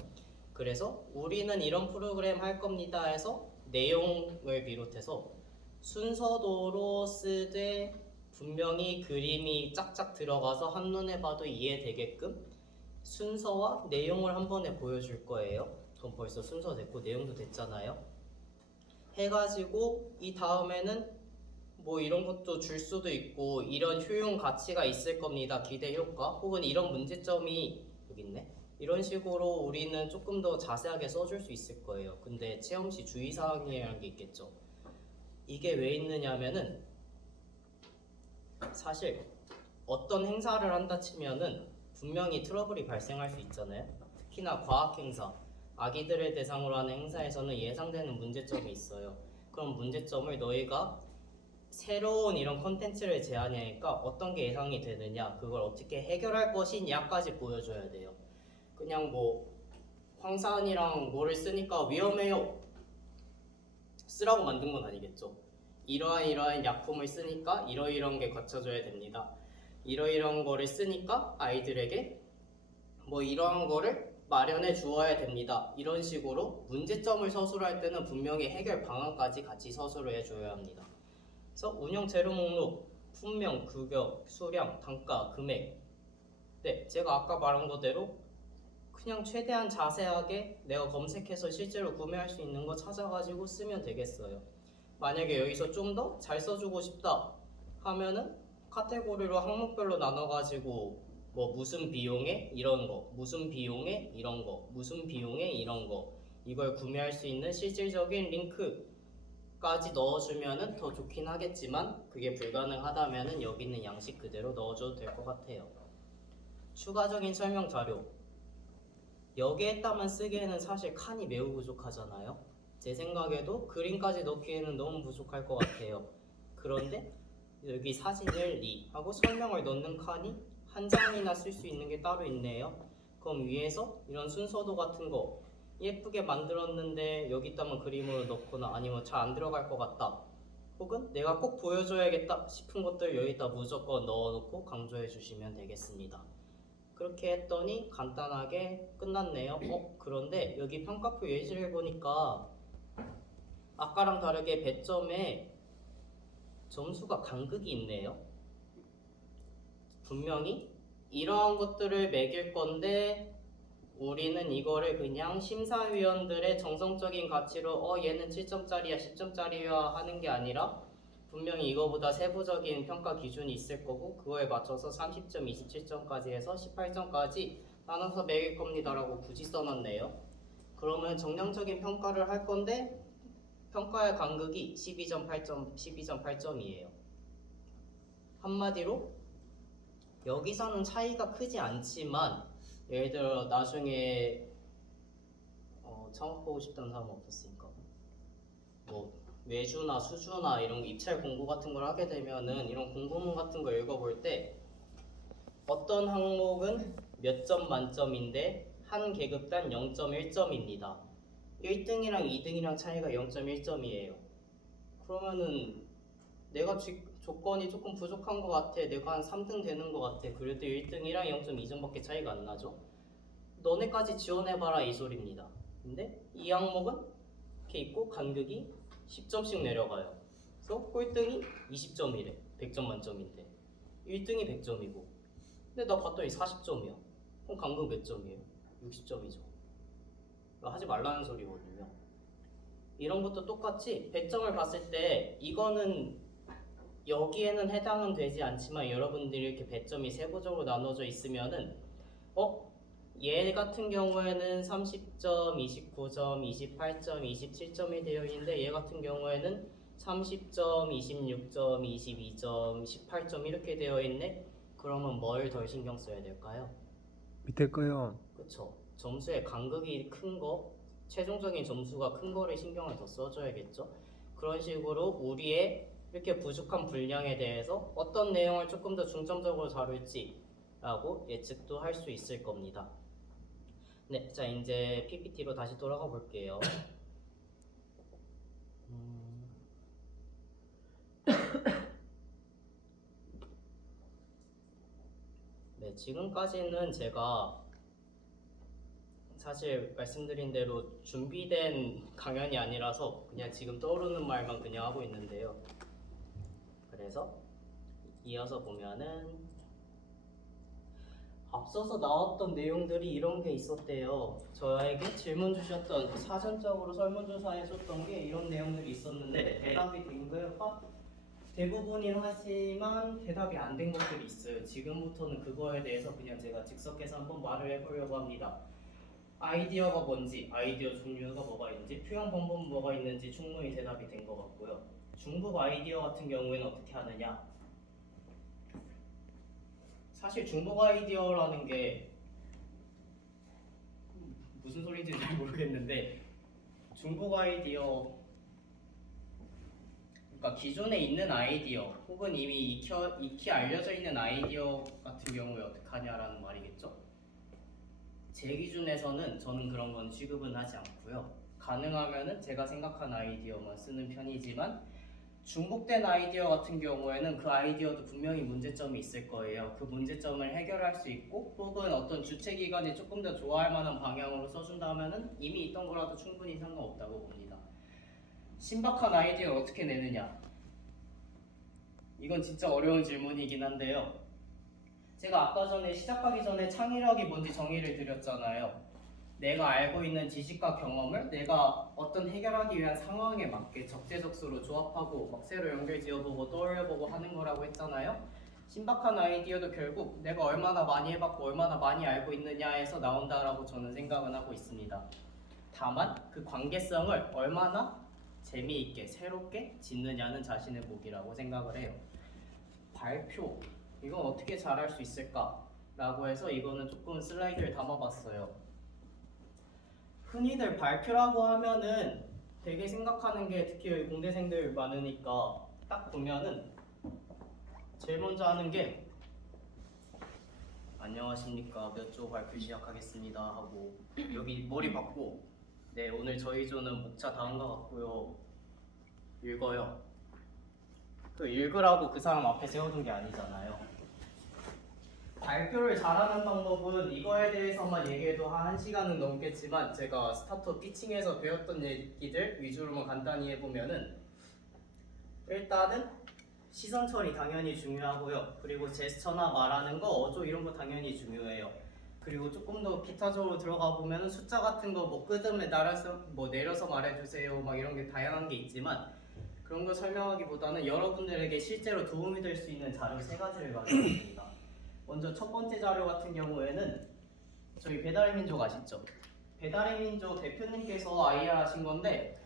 그래서 우리는 이런 프로그램 할 겁니다 해서 내용을 비롯해서 순서도로 쓰되 분명히 그림이 짝짝 들어가서 한눈에 봐도 이해되게끔 순서와 내용을 한 번에 보여줄 거예요. 그럼 벌써 순서 됐고 내용도 됐잖아요. 해가지고 이 다음에는 뭐 이런 것도 줄 수도 있고, 이런 효용 가치가 있을 겁니다, 기대 효과, 혹은 이런 문제점이 여기 있네, 이런 식으로 우리는 조금 더 자세하게 써줄 수 있을 거예요. 근데 체험 시 주의사항이라는 게 있겠죠. 이게 왜 있느냐면은 사실 어떤 행사를 한다 치면은 분명히 트러블이 발생할 수 있잖아요. 특히나 과학 행사, 아기들을 대상으로 하는 행사에서는 예상되는 문제점이 있어요. 그럼 문제점을 너희가 새로운 이런 컨텐츠를 제안하니까 어떤 게 예상이 되느냐, 그걸 어떻게 해결할 것이냐까지 보여줘야 돼요. 그냥 뭐 황산이랑 뭐를 쓰니까 위험해요 쓰라고 만든 건 아니겠죠. 이러한 약품을 쓰니까 이러이러한 게 갖춰져야 됩니다. 이러이러한 거를 쓰니까 아이들에게 뭐 이러한 거를 마련해 주어야 됩니다. 이런 식으로 문제점을 서술할 때는 분명히 해결 방안까지 같이 서술을 해줘야 합니다. 그래서 운영 재료 목록, 품명, 규격, 수량, 단가, 금액. 네, 제가 아까 말한 거대로 그냥 최대한 자세하게 내가 검색해서 실제로 구매할 수 있는 거 찾아가지고 쓰면 되겠어요. 만약에 여기서 좀 더 잘 써주고 싶다 하면은 카테고리로 항목별로 나눠가지고 뭐 무슨 비용에 이런 거, 무슨 비용에 이런 거, 무슨 비용에 이런 거, 이걸 구매할 수 있는 실질적인 링크까지 넣어주면은 더 좋긴 하겠지만 그게 불가능하다면은 여기 있는 양식 그대로 넣어줘도 될 것 같아요. 추가적인 설명 자료. 여기에다만 쓰기에는 사실 칸이 매우 부족하잖아요. 제 생각에도 그림까지 넣기에는 너무 부족할 것 같아요. 그런데 여기 사진을 하고 설명을 넣는 칸이 한 장이나 쓸 수 있는 게 따로 있네요. 그럼 위에서 이런 순서도 같은 거 예쁘게 만들었는데 여기다만 그림으로 넣거나 아니면 잘 안 들어갈 것 같다, 혹은 내가 꼭 보여줘야겠다 싶은 것들 여기다 무조건 넣어놓고 강조해 주시면 되겠습니다. 그렇게 했더니 간단하게 끝났네요. 그런데 여기 평가표 예시를 보니까 아까랑 다르게 배점에 점수가 간극이 있네요. 분명히 이러한 것들을 매길 건데 우리는 이거를 그냥 심사위원들의 정성적인 가치로 얘는 7점짜리야 10점짜리야 하는 게 아니라 분명히 이거보다 세부적인 평가 기준이 있을 거고 그거에 맞춰서 30점, 27점까지 해서 18점까지 나눠서 매길 겁니다 라고 굳이 써놨네요. 그러면 정량적인 평가를 할 건데 평가의 간극이 12점, 8점, 12점, 8점이에요. 한마디로 여기서는 차이가 크지 않지만 예를 들어 나중에 창업하고 싶다는 사람은 없었으니까 뭐 외주나 수주나 이런 입찰 공고 같은 걸 하게 되면은 이런 공고문 같은 거 읽어볼 때 어떤 항목은 몇 점 만점인데 한 계급단 0.1점입니다. 1등이랑 2등이랑 차이가 0.1점이에요. 그러면은 내가 조건이 조금 부족한 것 같아. 내가 한 3등 되는 것 같아. 그래도 1등이랑 0.2점밖에 차이가 안 나죠. 너네까지 지원해봐라 이 소리입니다. 근데 이 항목은 이렇게 있고 간극이 10점씩 내려가요. 그래서 꼴등이 20점이래. 100점 만점인데 1등이 100점이고 근데 나 봤더니 40점이야. 그럼 간극 몇 점이에요? 60점이죠. 하지 말라는 소리거든요. 이런 것도 똑같이 배점을 봤을 때 이거는 여기에는 해당은 되지 않지만 여러분들이 이렇게 배점이 세부적으로 나눠져 있으면은 얘 같은 경우에는 30점, 29점, 28점, 27점이 되어 있는데 얘 같은 경우에는 30점, 26점, 22점, 18점 이렇게 되어 있네? 그러면 뭘 덜 신경 써야 될까요? 밑에 거요. 그쵸. 점수의 간극이 큰 거, 최종적인 점수가 큰 거를 신경을 더 써줘야겠죠. 그런 식으로 우리의 이렇게 부족한 분량에 대해서 어떤 내용을 조금 더 중점적으로 다룰지 라고 예측도 할 수 있을 겁니다. 네, 자 이제 PPT로 다시 돌아가 볼게요. 네, 지금까지는 제가 사실 말씀드린 대로 준비된 강연이 아니라서 그냥 지금 떠오르는 말만 그냥 하고 있는데요. 그래서 이어서 보면은 앞서서 나왔던 내용들이 이런 게 있었대요. 저에게 질문 주셨던 사전적으로 설문조사 해줬던 게 이런 내용들이 있었는데 대답이 된 거가 대부분이긴 하지만 대답이 안 된 것들이 있어요. 지금부터는 그거에 대해서 그냥 제가 즉석에서 한번 말을 해보려고 합니다. 아이디어가 뭔지, 아이디어 종류가 뭐가 있는지, 표현 방법은 뭐가 있는지 충분히 대답이 된 것 같고요. 중복 아이디어 같은 경우에는 어떻게 하느냐? 사실 중복 아이디어라는 게 무슨 소리인지 잘 모르겠는데 중복 아이디어, 그러니까 기존에 있는 아이디어 혹은 이미 익히 알려져 있는 아이디어 같은 경우에 어떻게 하냐라는 말이겠죠. 제 기준에서는 저는 그런 건 취급은 하지 않고요. 가능하면은 제가 생각한 아이디어만 쓰는 편이지만 중복된 아이디어 같은 경우에는 그 아이디어도 분명히 문제점이 있을 거예요. 그 문제점을 해결할 수 있고 혹은 어떤 주체기관이 조금 더 좋아할 만한 방향으로 써준다면은 이미 있던 거라도 충분히 상관없다고 봅니다. 신박한 아이디어를 어떻게 내느냐? 이건 진짜 어려운 질문이긴 한데요. 제가 아까 전에 시작하기 전에 창의력이 뭔지 정의를 드렸잖아요. 내가 알고 있는 지식과 경험을 내가 어떤 해결하기 위한 상황에 맞게 적재적소로 조합하고 막 새로 연결 지어보고 떠올려보고 하는 거라고 했잖아요. 신박한 아이디어도 결국 내가 얼마나 많이 해봤고 얼마나 많이 알고 있느냐에서 나온다라고 저는 생각은 하고 있습니다. 다만 그 관계성을 얼마나 재미있게 새롭게 짓느냐는 자신의 몫이라고 생각을 해요. 발표, 이건 어떻게 잘할 수 있을까? 라고 해서 이거는 조금 슬라이드를 담아봤어요. 흔히들 발표라고 하면은 되게 생각하는 게 특히 공대생들 많으니까 딱 보면은 제일 먼저 하는 게 안녕하십니까 몇 조 발표 시작하겠습니다 하고 여기 머리 박고 네 오늘 저희 조는 목차 다음과 같고요 읽어요. 그 읽으라고 그 사람 앞에 세워둔 게 아니잖아요. 발표를 잘하는 방법은 이거에 대해서만 얘기해도 한 1시간은 넘겠지만 제가 스타트업 피칭에서 배웠던 얘기들 위주로만 간단히 해보면은 일단은 시선 처리 당연히 중요하고요. 그리고 제스처나 말하는 거 어조 이런 거 당연히 중요해요. 그리고 조금 더 기타적으로 들어가 보면은 숫자 같은 거 뭐 끄듬에 내려서 말해주세요 막 이런 게 다양한 게 있지만 그런 거 설명하기보다는 여러분들에게 실제로 도움이 될 수 있는 자료 3가지를 가져왔습니다. 먼저 첫 번째 자료 같은 경우에는 저희 배달의 민족 아시죠? 배달의 민족 대표님께서 IR 하신 건데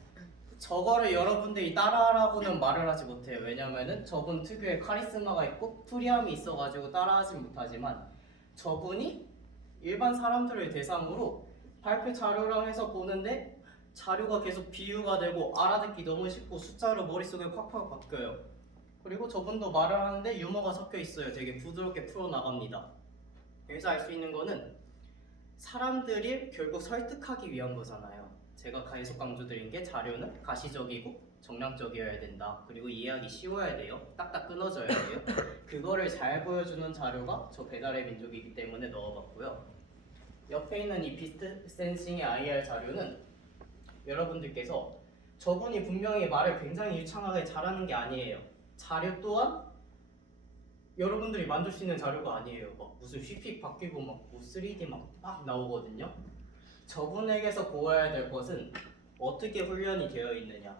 저거를 여러분들이 따라하라고는 말을 하지 못해요. 왜냐면은 저분 특유의 카리스마가 있고 프리함이 있어가지고 따라하지 못하지만 저분이 일반 사람들을 대상으로 발표 자료랑 해서 보는데 자료가 계속 비유가 되고 알아듣기 너무 쉽고 숫자로 머릿속에 콱콱 바뀌어요. 그리고 저분도 말을 하는데 유머가 섞여 있어요. 되게 부드럽게 풀어나갑니다. 여기서 알 수 있는 거는 사람들이 결국 설득하기 위한 거잖아요. 제가 계속 강조드린 게 자료는 가시적이고 정량적이어야 된다. 그리고 이해하기 쉬워야 돼요. 딱딱 끊어져야 돼요. 그거를 잘 보여주는 자료가 저 배달의 민족이기 때문에 넣어봤고요. 옆에 있는 이 비트 센싱의 IR 자료는 여러분들께서 저분이 분명히 말을 굉장히 유창하게 잘하는 게 아니에요. 자료 또한 여러분들이 만들 수 있는 자료가 아니에요. 막 무슨 휙휙 바뀌고 막 3D 막 나오거든요. 저분에게서 보아야 될 것은 어떻게 훈련이 되어 있느냐.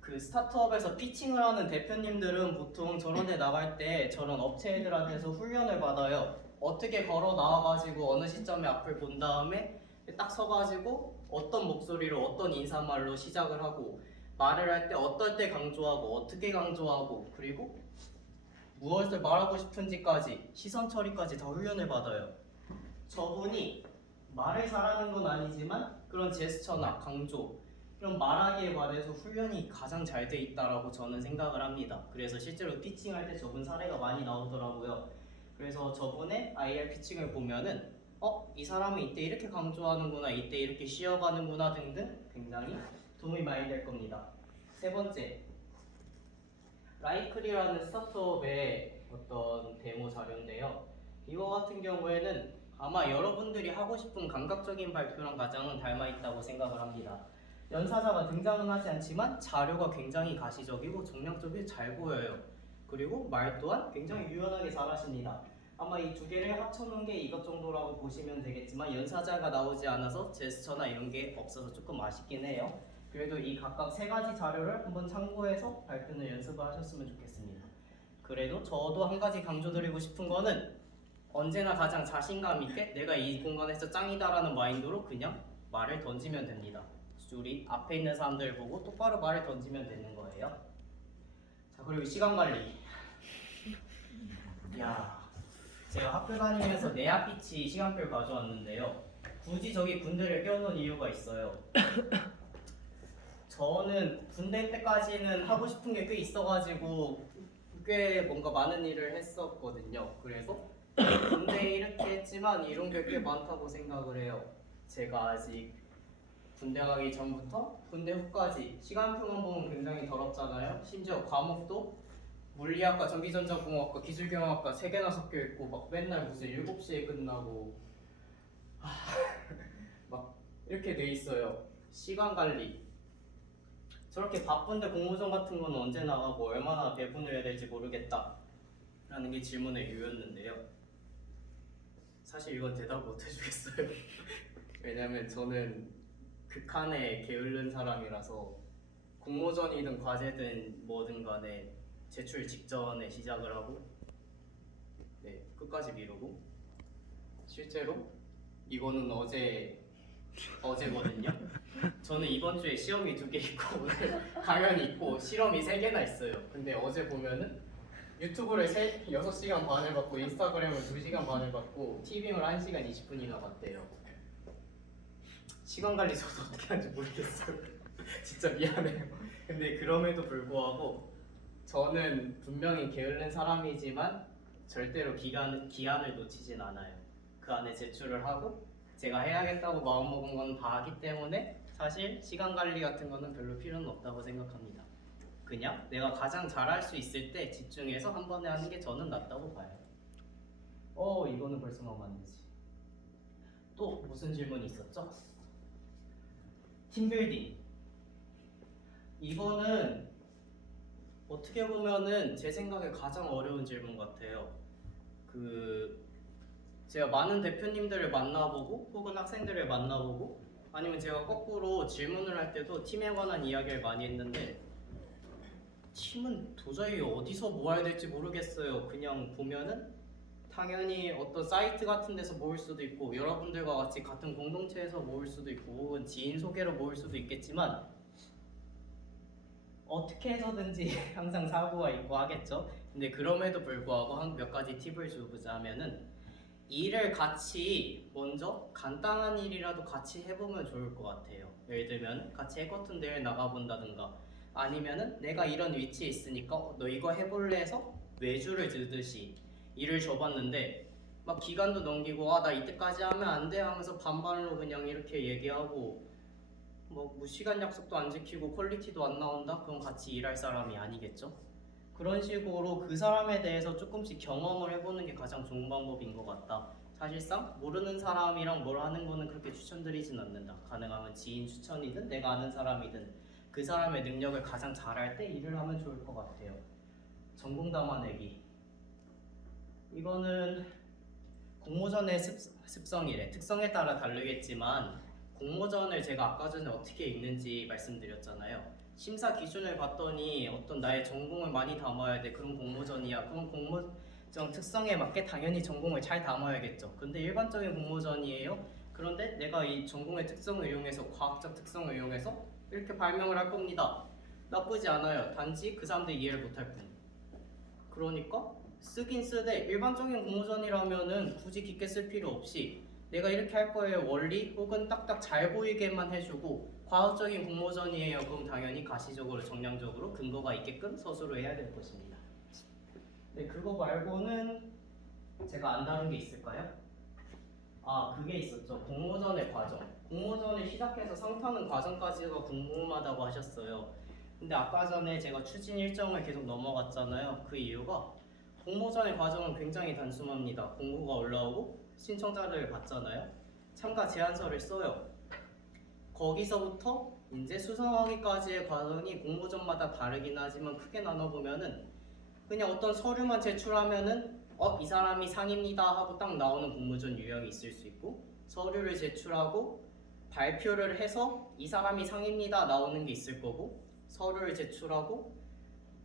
그 스타트업에서 피칭을 하는 대표님들은 보통 저런 데 나갈 때 저런 업체들한테서 훈련을 받아요. 어떻게 걸어 나와가지고 어느 시점에 앞을 본 다음에 딱 서가지고 어떤 목소리로 어떤 인사말로 시작을 하고 말을 할 때 어떨 때 강조하고 어떻게 강조하고 그리고 무엇을 말하고 싶은지까지 시선 처리까지 다 훈련을 받아요. 저분이 말을 잘하는 건 아니지만 그런 제스처나 강조 이런 말하기에 관해서 훈련이 가장 잘 돼 있다라고 저는 생각을 합니다. 그래서 실제로 피칭할 때 저분 사례가 많이 나오더라고요. 그래서 저분의 IR 피칭을 보면은 이 사람은 이때 이렇게 강조하는구나, 이때 이렇게 쉬어가는구나 등등 굉장히 도움이 많이 될 겁니다. 세 번째, 라이클이라는 스타트업의 어떤 데모 자료인데요. 이거 같은 경우에는 아마 여러분들이 하고 싶은 감각적인 발표랑 가장 닮아있다고 생각을 합니다. 연사자가 등장은 하지 않지만 자료가 굉장히 가시적이고 정량적이고 잘 보여요. 그리고 말 또한 굉장히 유연하게 잘하십니다. 아마 이 두 개를 합쳐놓은 게 이것 정도라고 보시면 되겠지만 연사자가 나오지 않아서 제스처나 이런 게 없어서 조금 아쉽긴 해요. 그래도 이 각각 3가지 자료를 한번 참고해서 발표는 연습을 하셨으면 좋겠습니다. 그래도 저도 한 가지 강조드리고 싶은 거는 언제나 가장 자신감 있게 내가 이 공간에서 짱이다라는 마인드로 그냥 말을 던지면 됩니다. 우리 앞에 있는 사람들 보고 똑바로 말을 던지면 되는 거예요. 자, 그리고 시간 관리. 야, 제가 학교 다니면서 내야피치 시간표를 가져왔는데요. 굳이 저기 군대를 껴놓은 이유가 있어요. 저는 군대 때까지는 하고 싶은 게 꽤 있어가지고 꽤 뭔가 많은 일을 했었거든요. 그래서 군대에 이렇게 했지만 이런 게 꽤 많다고 생각을 해요. 제가 아직 군대 가기 전부터 군대 후까지 시간표만 보면 굉장히 더럽잖아요. 심지어 과목도 물리학과, 전기전자공학과, 기술경영학과 3개나 섞여 있고 막 맨날 무슨 7시에 끝나고 막 이렇게 돼 있어요. 시간 관리. 저렇게 바쁜데 공모전 같은 건 언제 나가고 얼마나 배분을 해야 될지 모르겠다 라는 게 질문의 이유였는데요. 사실 이건 대답 못 해주겠어요. 왜냐면 저는 극한에 게으른 사람이라서 공모전이든 과제든 뭐든 간에 제출 직전에 시작을 하고 끝까지 미루고 실제로 이거는 어제거든요. 저는 이번 주에 시험이 2개 있고 오늘 강연이 있고 실험이 3개나 있어요. 근데 어제 보면은 유튜브를 6시간 반을 받고 인스타그램을 2시간 반을 받고 티빙을 1시간 20분이나 봤대요. 시간 관리 저도 어떻게 하는지 모르겠어요. 진짜 미안해요. 근데 그럼에도 불구하고 저는 분명히 게으른 사람이지만 절대로 기한을 놓치진 않아요. 그 안에 제출을 하고 제가 해야겠다고 마음먹은 건 다 하기 때문에 사실 시간 관리 같은 거는 별로 필요는 없다고 생각합니다. 그냥 내가 가장 잘할 수 있을 때 집중해서 한 번에 하는 게 저는 낫다고 봐요. 이거는 벌써 넘어갔는지. 또 무슨 질문이 있었죠? 팀빌딩. 이거는 어떻게 보면은 제 생각에 가장 어려운 질문 같아요. 제가 많은 대표님들을 만나보고 혹은 학생들을 만나보고 아니면 제가 거꾸로 질문을 할 때도 팀에 관한 이야기를 많이 했는데 팀은 도저히 어디서 모아야 될지 모르겠어요. 그냥 보면은 당연히 어떤 사이트 같은 데서 모일 수도 있고 여러분들과 같이 같은 공동체에서 모일 수도 있고 혹은 지인 소개로 모일 수도 있겠지만 어떻게 해서든지 항상 사고가 있고 하겠죠. 근데 그럼에도 불구하고 몇 가지 팁을 주자면은 일을 같이 먼저 간단한 일이라도 같이 해보면 좋을 것 같아요. 예를 들면 같이 해커톤 대회 나가본다든가 아니면은 내가 이런 위치에 있으니까 너 이거 해볼래 해서 외주를 드듯이 일을 줘봤는데 막 기간도 넘기고 나 이때까지 하면 안 돼 하면서 반발로 그냥 이렇게 얘기하고 뭐 시간 약속도 안 지키고 퀄리티도 안 나온다? 그럼 같이 일할 사람이 아니겠죠? 그런 식으로 그 사람에 대해서 조금씩 경험을 해보는 게 가장 좋은 방법인 것 같다. 사실상 모르는 사람이랑 뭘 하는 거는 그렇게 추천드리진 않는다. 가능하면 지인 추천이든 내가 아는 사람이든 그 사람의 능력을 가장 잘할 때 일을 하면 좋을 것 같아요. 전공 담아내기. 이거는 공모전의 습성이래. 특성에 따라 다르겠지만 공모전을 제가 아까 전에 어떻게 읽는지 말씀드렸잖아요. 심사 기준을 봤더니 어떤 나의 전공을 많이 담아야 돼. 그런 공모전이야. 그럼 공모전 특성에 맞게 당연히 전공을 잘 담아야겠죠. 근데 일반적인 공모전이에요. 그런데 내가 이 전공의 특성을 이용해서 과학적 특성을 이용해서 이렇게 발명을 할 겁니다. 나쁘지 않아요. 단지 그 사람들이 이해를 못할 뿐. 그러니까 쓰긴 쓰되 일반적인 공모전이라면은 굳이 깊게 쓸 필요 없이 내가 이렇게 할 거예요 원리 혹은 딱딱 잘 보이게만 해주고 과학적인 공모전이에요 그럼 당연히 가시적으로 정량적으로 근거가 있게끔 서술을 해야 될 것입니다. 네, 그거 말고는 제가 안 다룬 게 있을까요? 그게 있었죠. 공모전의 과정. 공모전을 시작해서 상 타는 과정까지가 궁금하다고 하셨어요. 근데 아까 전에 제가 추진 일정을 계속 넘어갔잖아요. 그 이유가 공모전의 과정은 굉장히 단순합니다. 공고가 올라오고 신청자를 받잖아요. 참가 제안서를 써요. 거기서부터 이제 수상하기까지의 과정이 공모전마다 다르긴 하지만 크게 나눠보면은 그냥 어떤 서류만 제출하면은 이 사람이 상입니다 하고 딱 나오는 공모전 유형이 있을 수 있고 서류를 제출하고 발표를 해서 이 사람이 상입니다 나오는 게 있을 거고 서류를 제출하고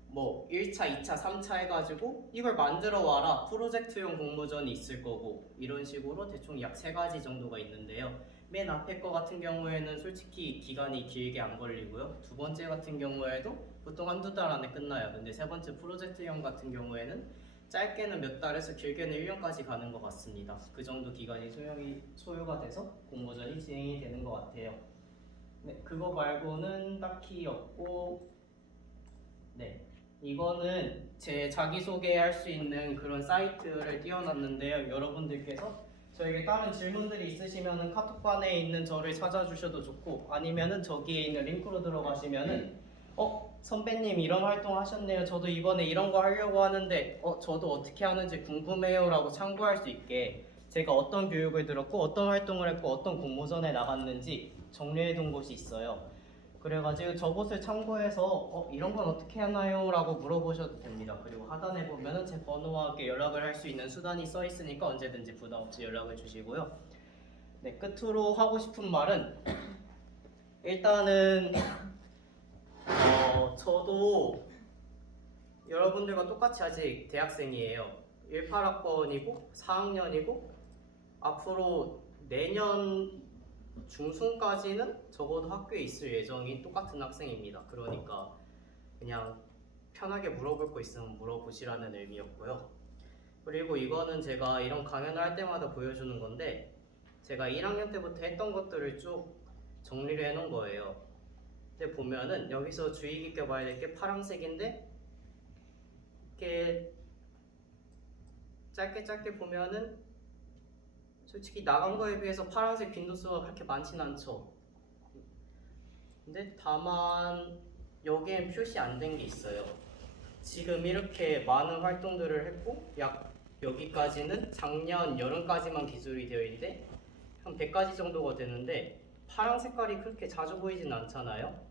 뭐 1차, 2차, 3차 해가지고 이걸 만들어 와라 프로젝트용 공모전이 있을 거고 이런 식으로 대충 약 3가지 정도가 있는데요. 맨 앞에 거 같은 경우에는 솔직히 기간이 길게 안 걸리고요. 두 번째 같은 경우에도 보통 한두 달 안에 끝나요. 근데 세 번째 프로젝트형 같은 경우에는 짧게는 몇 달에서 길게는 1년까지 가는 것 같습니다. 그 정도 기간이 소요가 돼서 공모전이 진행이 되는 것 같아요. 네, 그거 말고는 딱히 없고 네, 이거는 제 자기소개할 수 있는 그런 사이트를 띄워놨는데요. 여러분들께서 저에게 다른 질문들이 있으시면은 카톡방에 있는 저를 찾아주셔도 좋고 아니면은 저기에 있는 링크로 들어가시면은 선배님 이런 활동 하셨네요. 저도 이번에 이런 거 하려고 하는데 저도 어떻게 하는지 궁금해요라고 참고할 수 있게 제가 어떤 교육을 들었고 어떤 활동을 했고 어떤 공모전에 나갔는지 정리해둔 곳이 있어요. 그래가지고 저곳을 참고해서 이런 건 어떻게 하나요? 라고 물어보셔도 됩니다. 그리고 하단에 보면은 제 번호와 함께 연락을 할 수 있는 수단이 써 있으니까 언제든지 부담 없이 연락을 주시고요. 네, 끝으로 하고 싶은 말은 일단은 저도 여러분들과 똑같이 아직 대학생이에요. 18학번이고 4학년이고 앞으로 내년 중순까지는 적어도 학교에 있을 예정인 똑같은 학생입니다. 그러니까 그냥 편하게 물어볼 거 있으면 물어보시라는 의미였고요. 그리고 이거는 제가 이런 강연을 할 때마다 보여주는 건데 제가 1학년 때부터 했던 것들을 쭉 정리를 해놓은 거예요. 근데 보면은 여기서 주의 깊게 봐야 될 게 파란색인데 이렇게 짧게 보면은 솔직히 나간 거에 비해서 파란색 빈도수가 그렇게 많진 않죠. 근데 다만 여기엔 표시 안 된 게 있어요. 지금 이렇게 많은 활동들을 했고 약 여기까지는 작년 여름까지만 기술이 되어 있는데 한 100가지 정도가 되는데 파란 색깔이 그렇게 자주 보이진 않잖아요.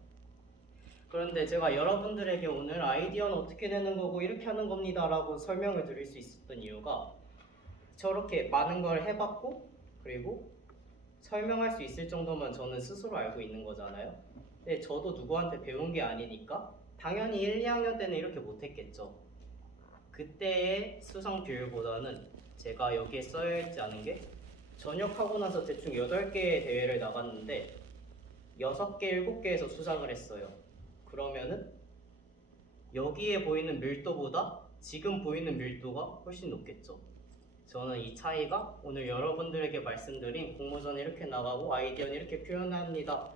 그런데 제가 여러분들에게 오늘 아이디어는 어떻게 되는 거고 이렇게 하는 겁니다 라고 설명을 드릴 수 있었던 이유가 저렇게 많은 걸 해봤고 그리고 설명할 수 있을 정도만 저는 스스로 알고 있는 거잖아요. 근데 저도 누구한테 배운 게 아니니까 당연히 1, 2학년 때는 이렇게 못했겠죠. 그때의 수상 비율보다는 제가 여기에 써야 있지 않은 게 전역하고 나서 대충 8개의 대회를 나갔는데 6개, 7개에서 수상을 했어요. 그러면은 여기에 보이는 밀도보다 지금 보이는 밀도가 훨씬 높겠죠. 저는 이 차이가 오늘 여러분들에게 말씀드린 공모전에 이렇게 나가고 아이디어는 이렇게 표현합니다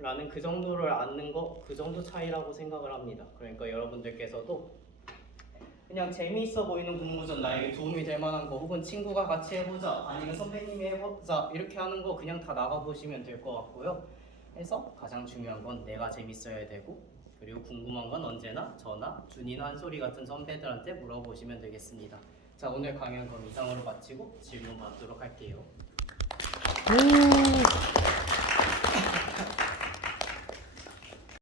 라는 그 정도를 아는 거, 그 정도 차이라고 생각을 합니다. 그러니까 여러분들께서도 그냥 재미있어 보이는 공모전 나에게 도움이 될 만한 거 혹은 친구가 같이 해보자 아니면 선배님이 해보자 이렇게 하는 거 그냥 다 나가보시면 될 것 같고요. 해서 가장 중요한 건 내가 재밌어야 되고 그리고 궁금한 건 언제나 저나 준이나 한솔이 같은 선배들한테 물어보시면 되겠습니다. 자, 오늘 강연 그럼 이상으로 마치고 질문 받도록 할게요.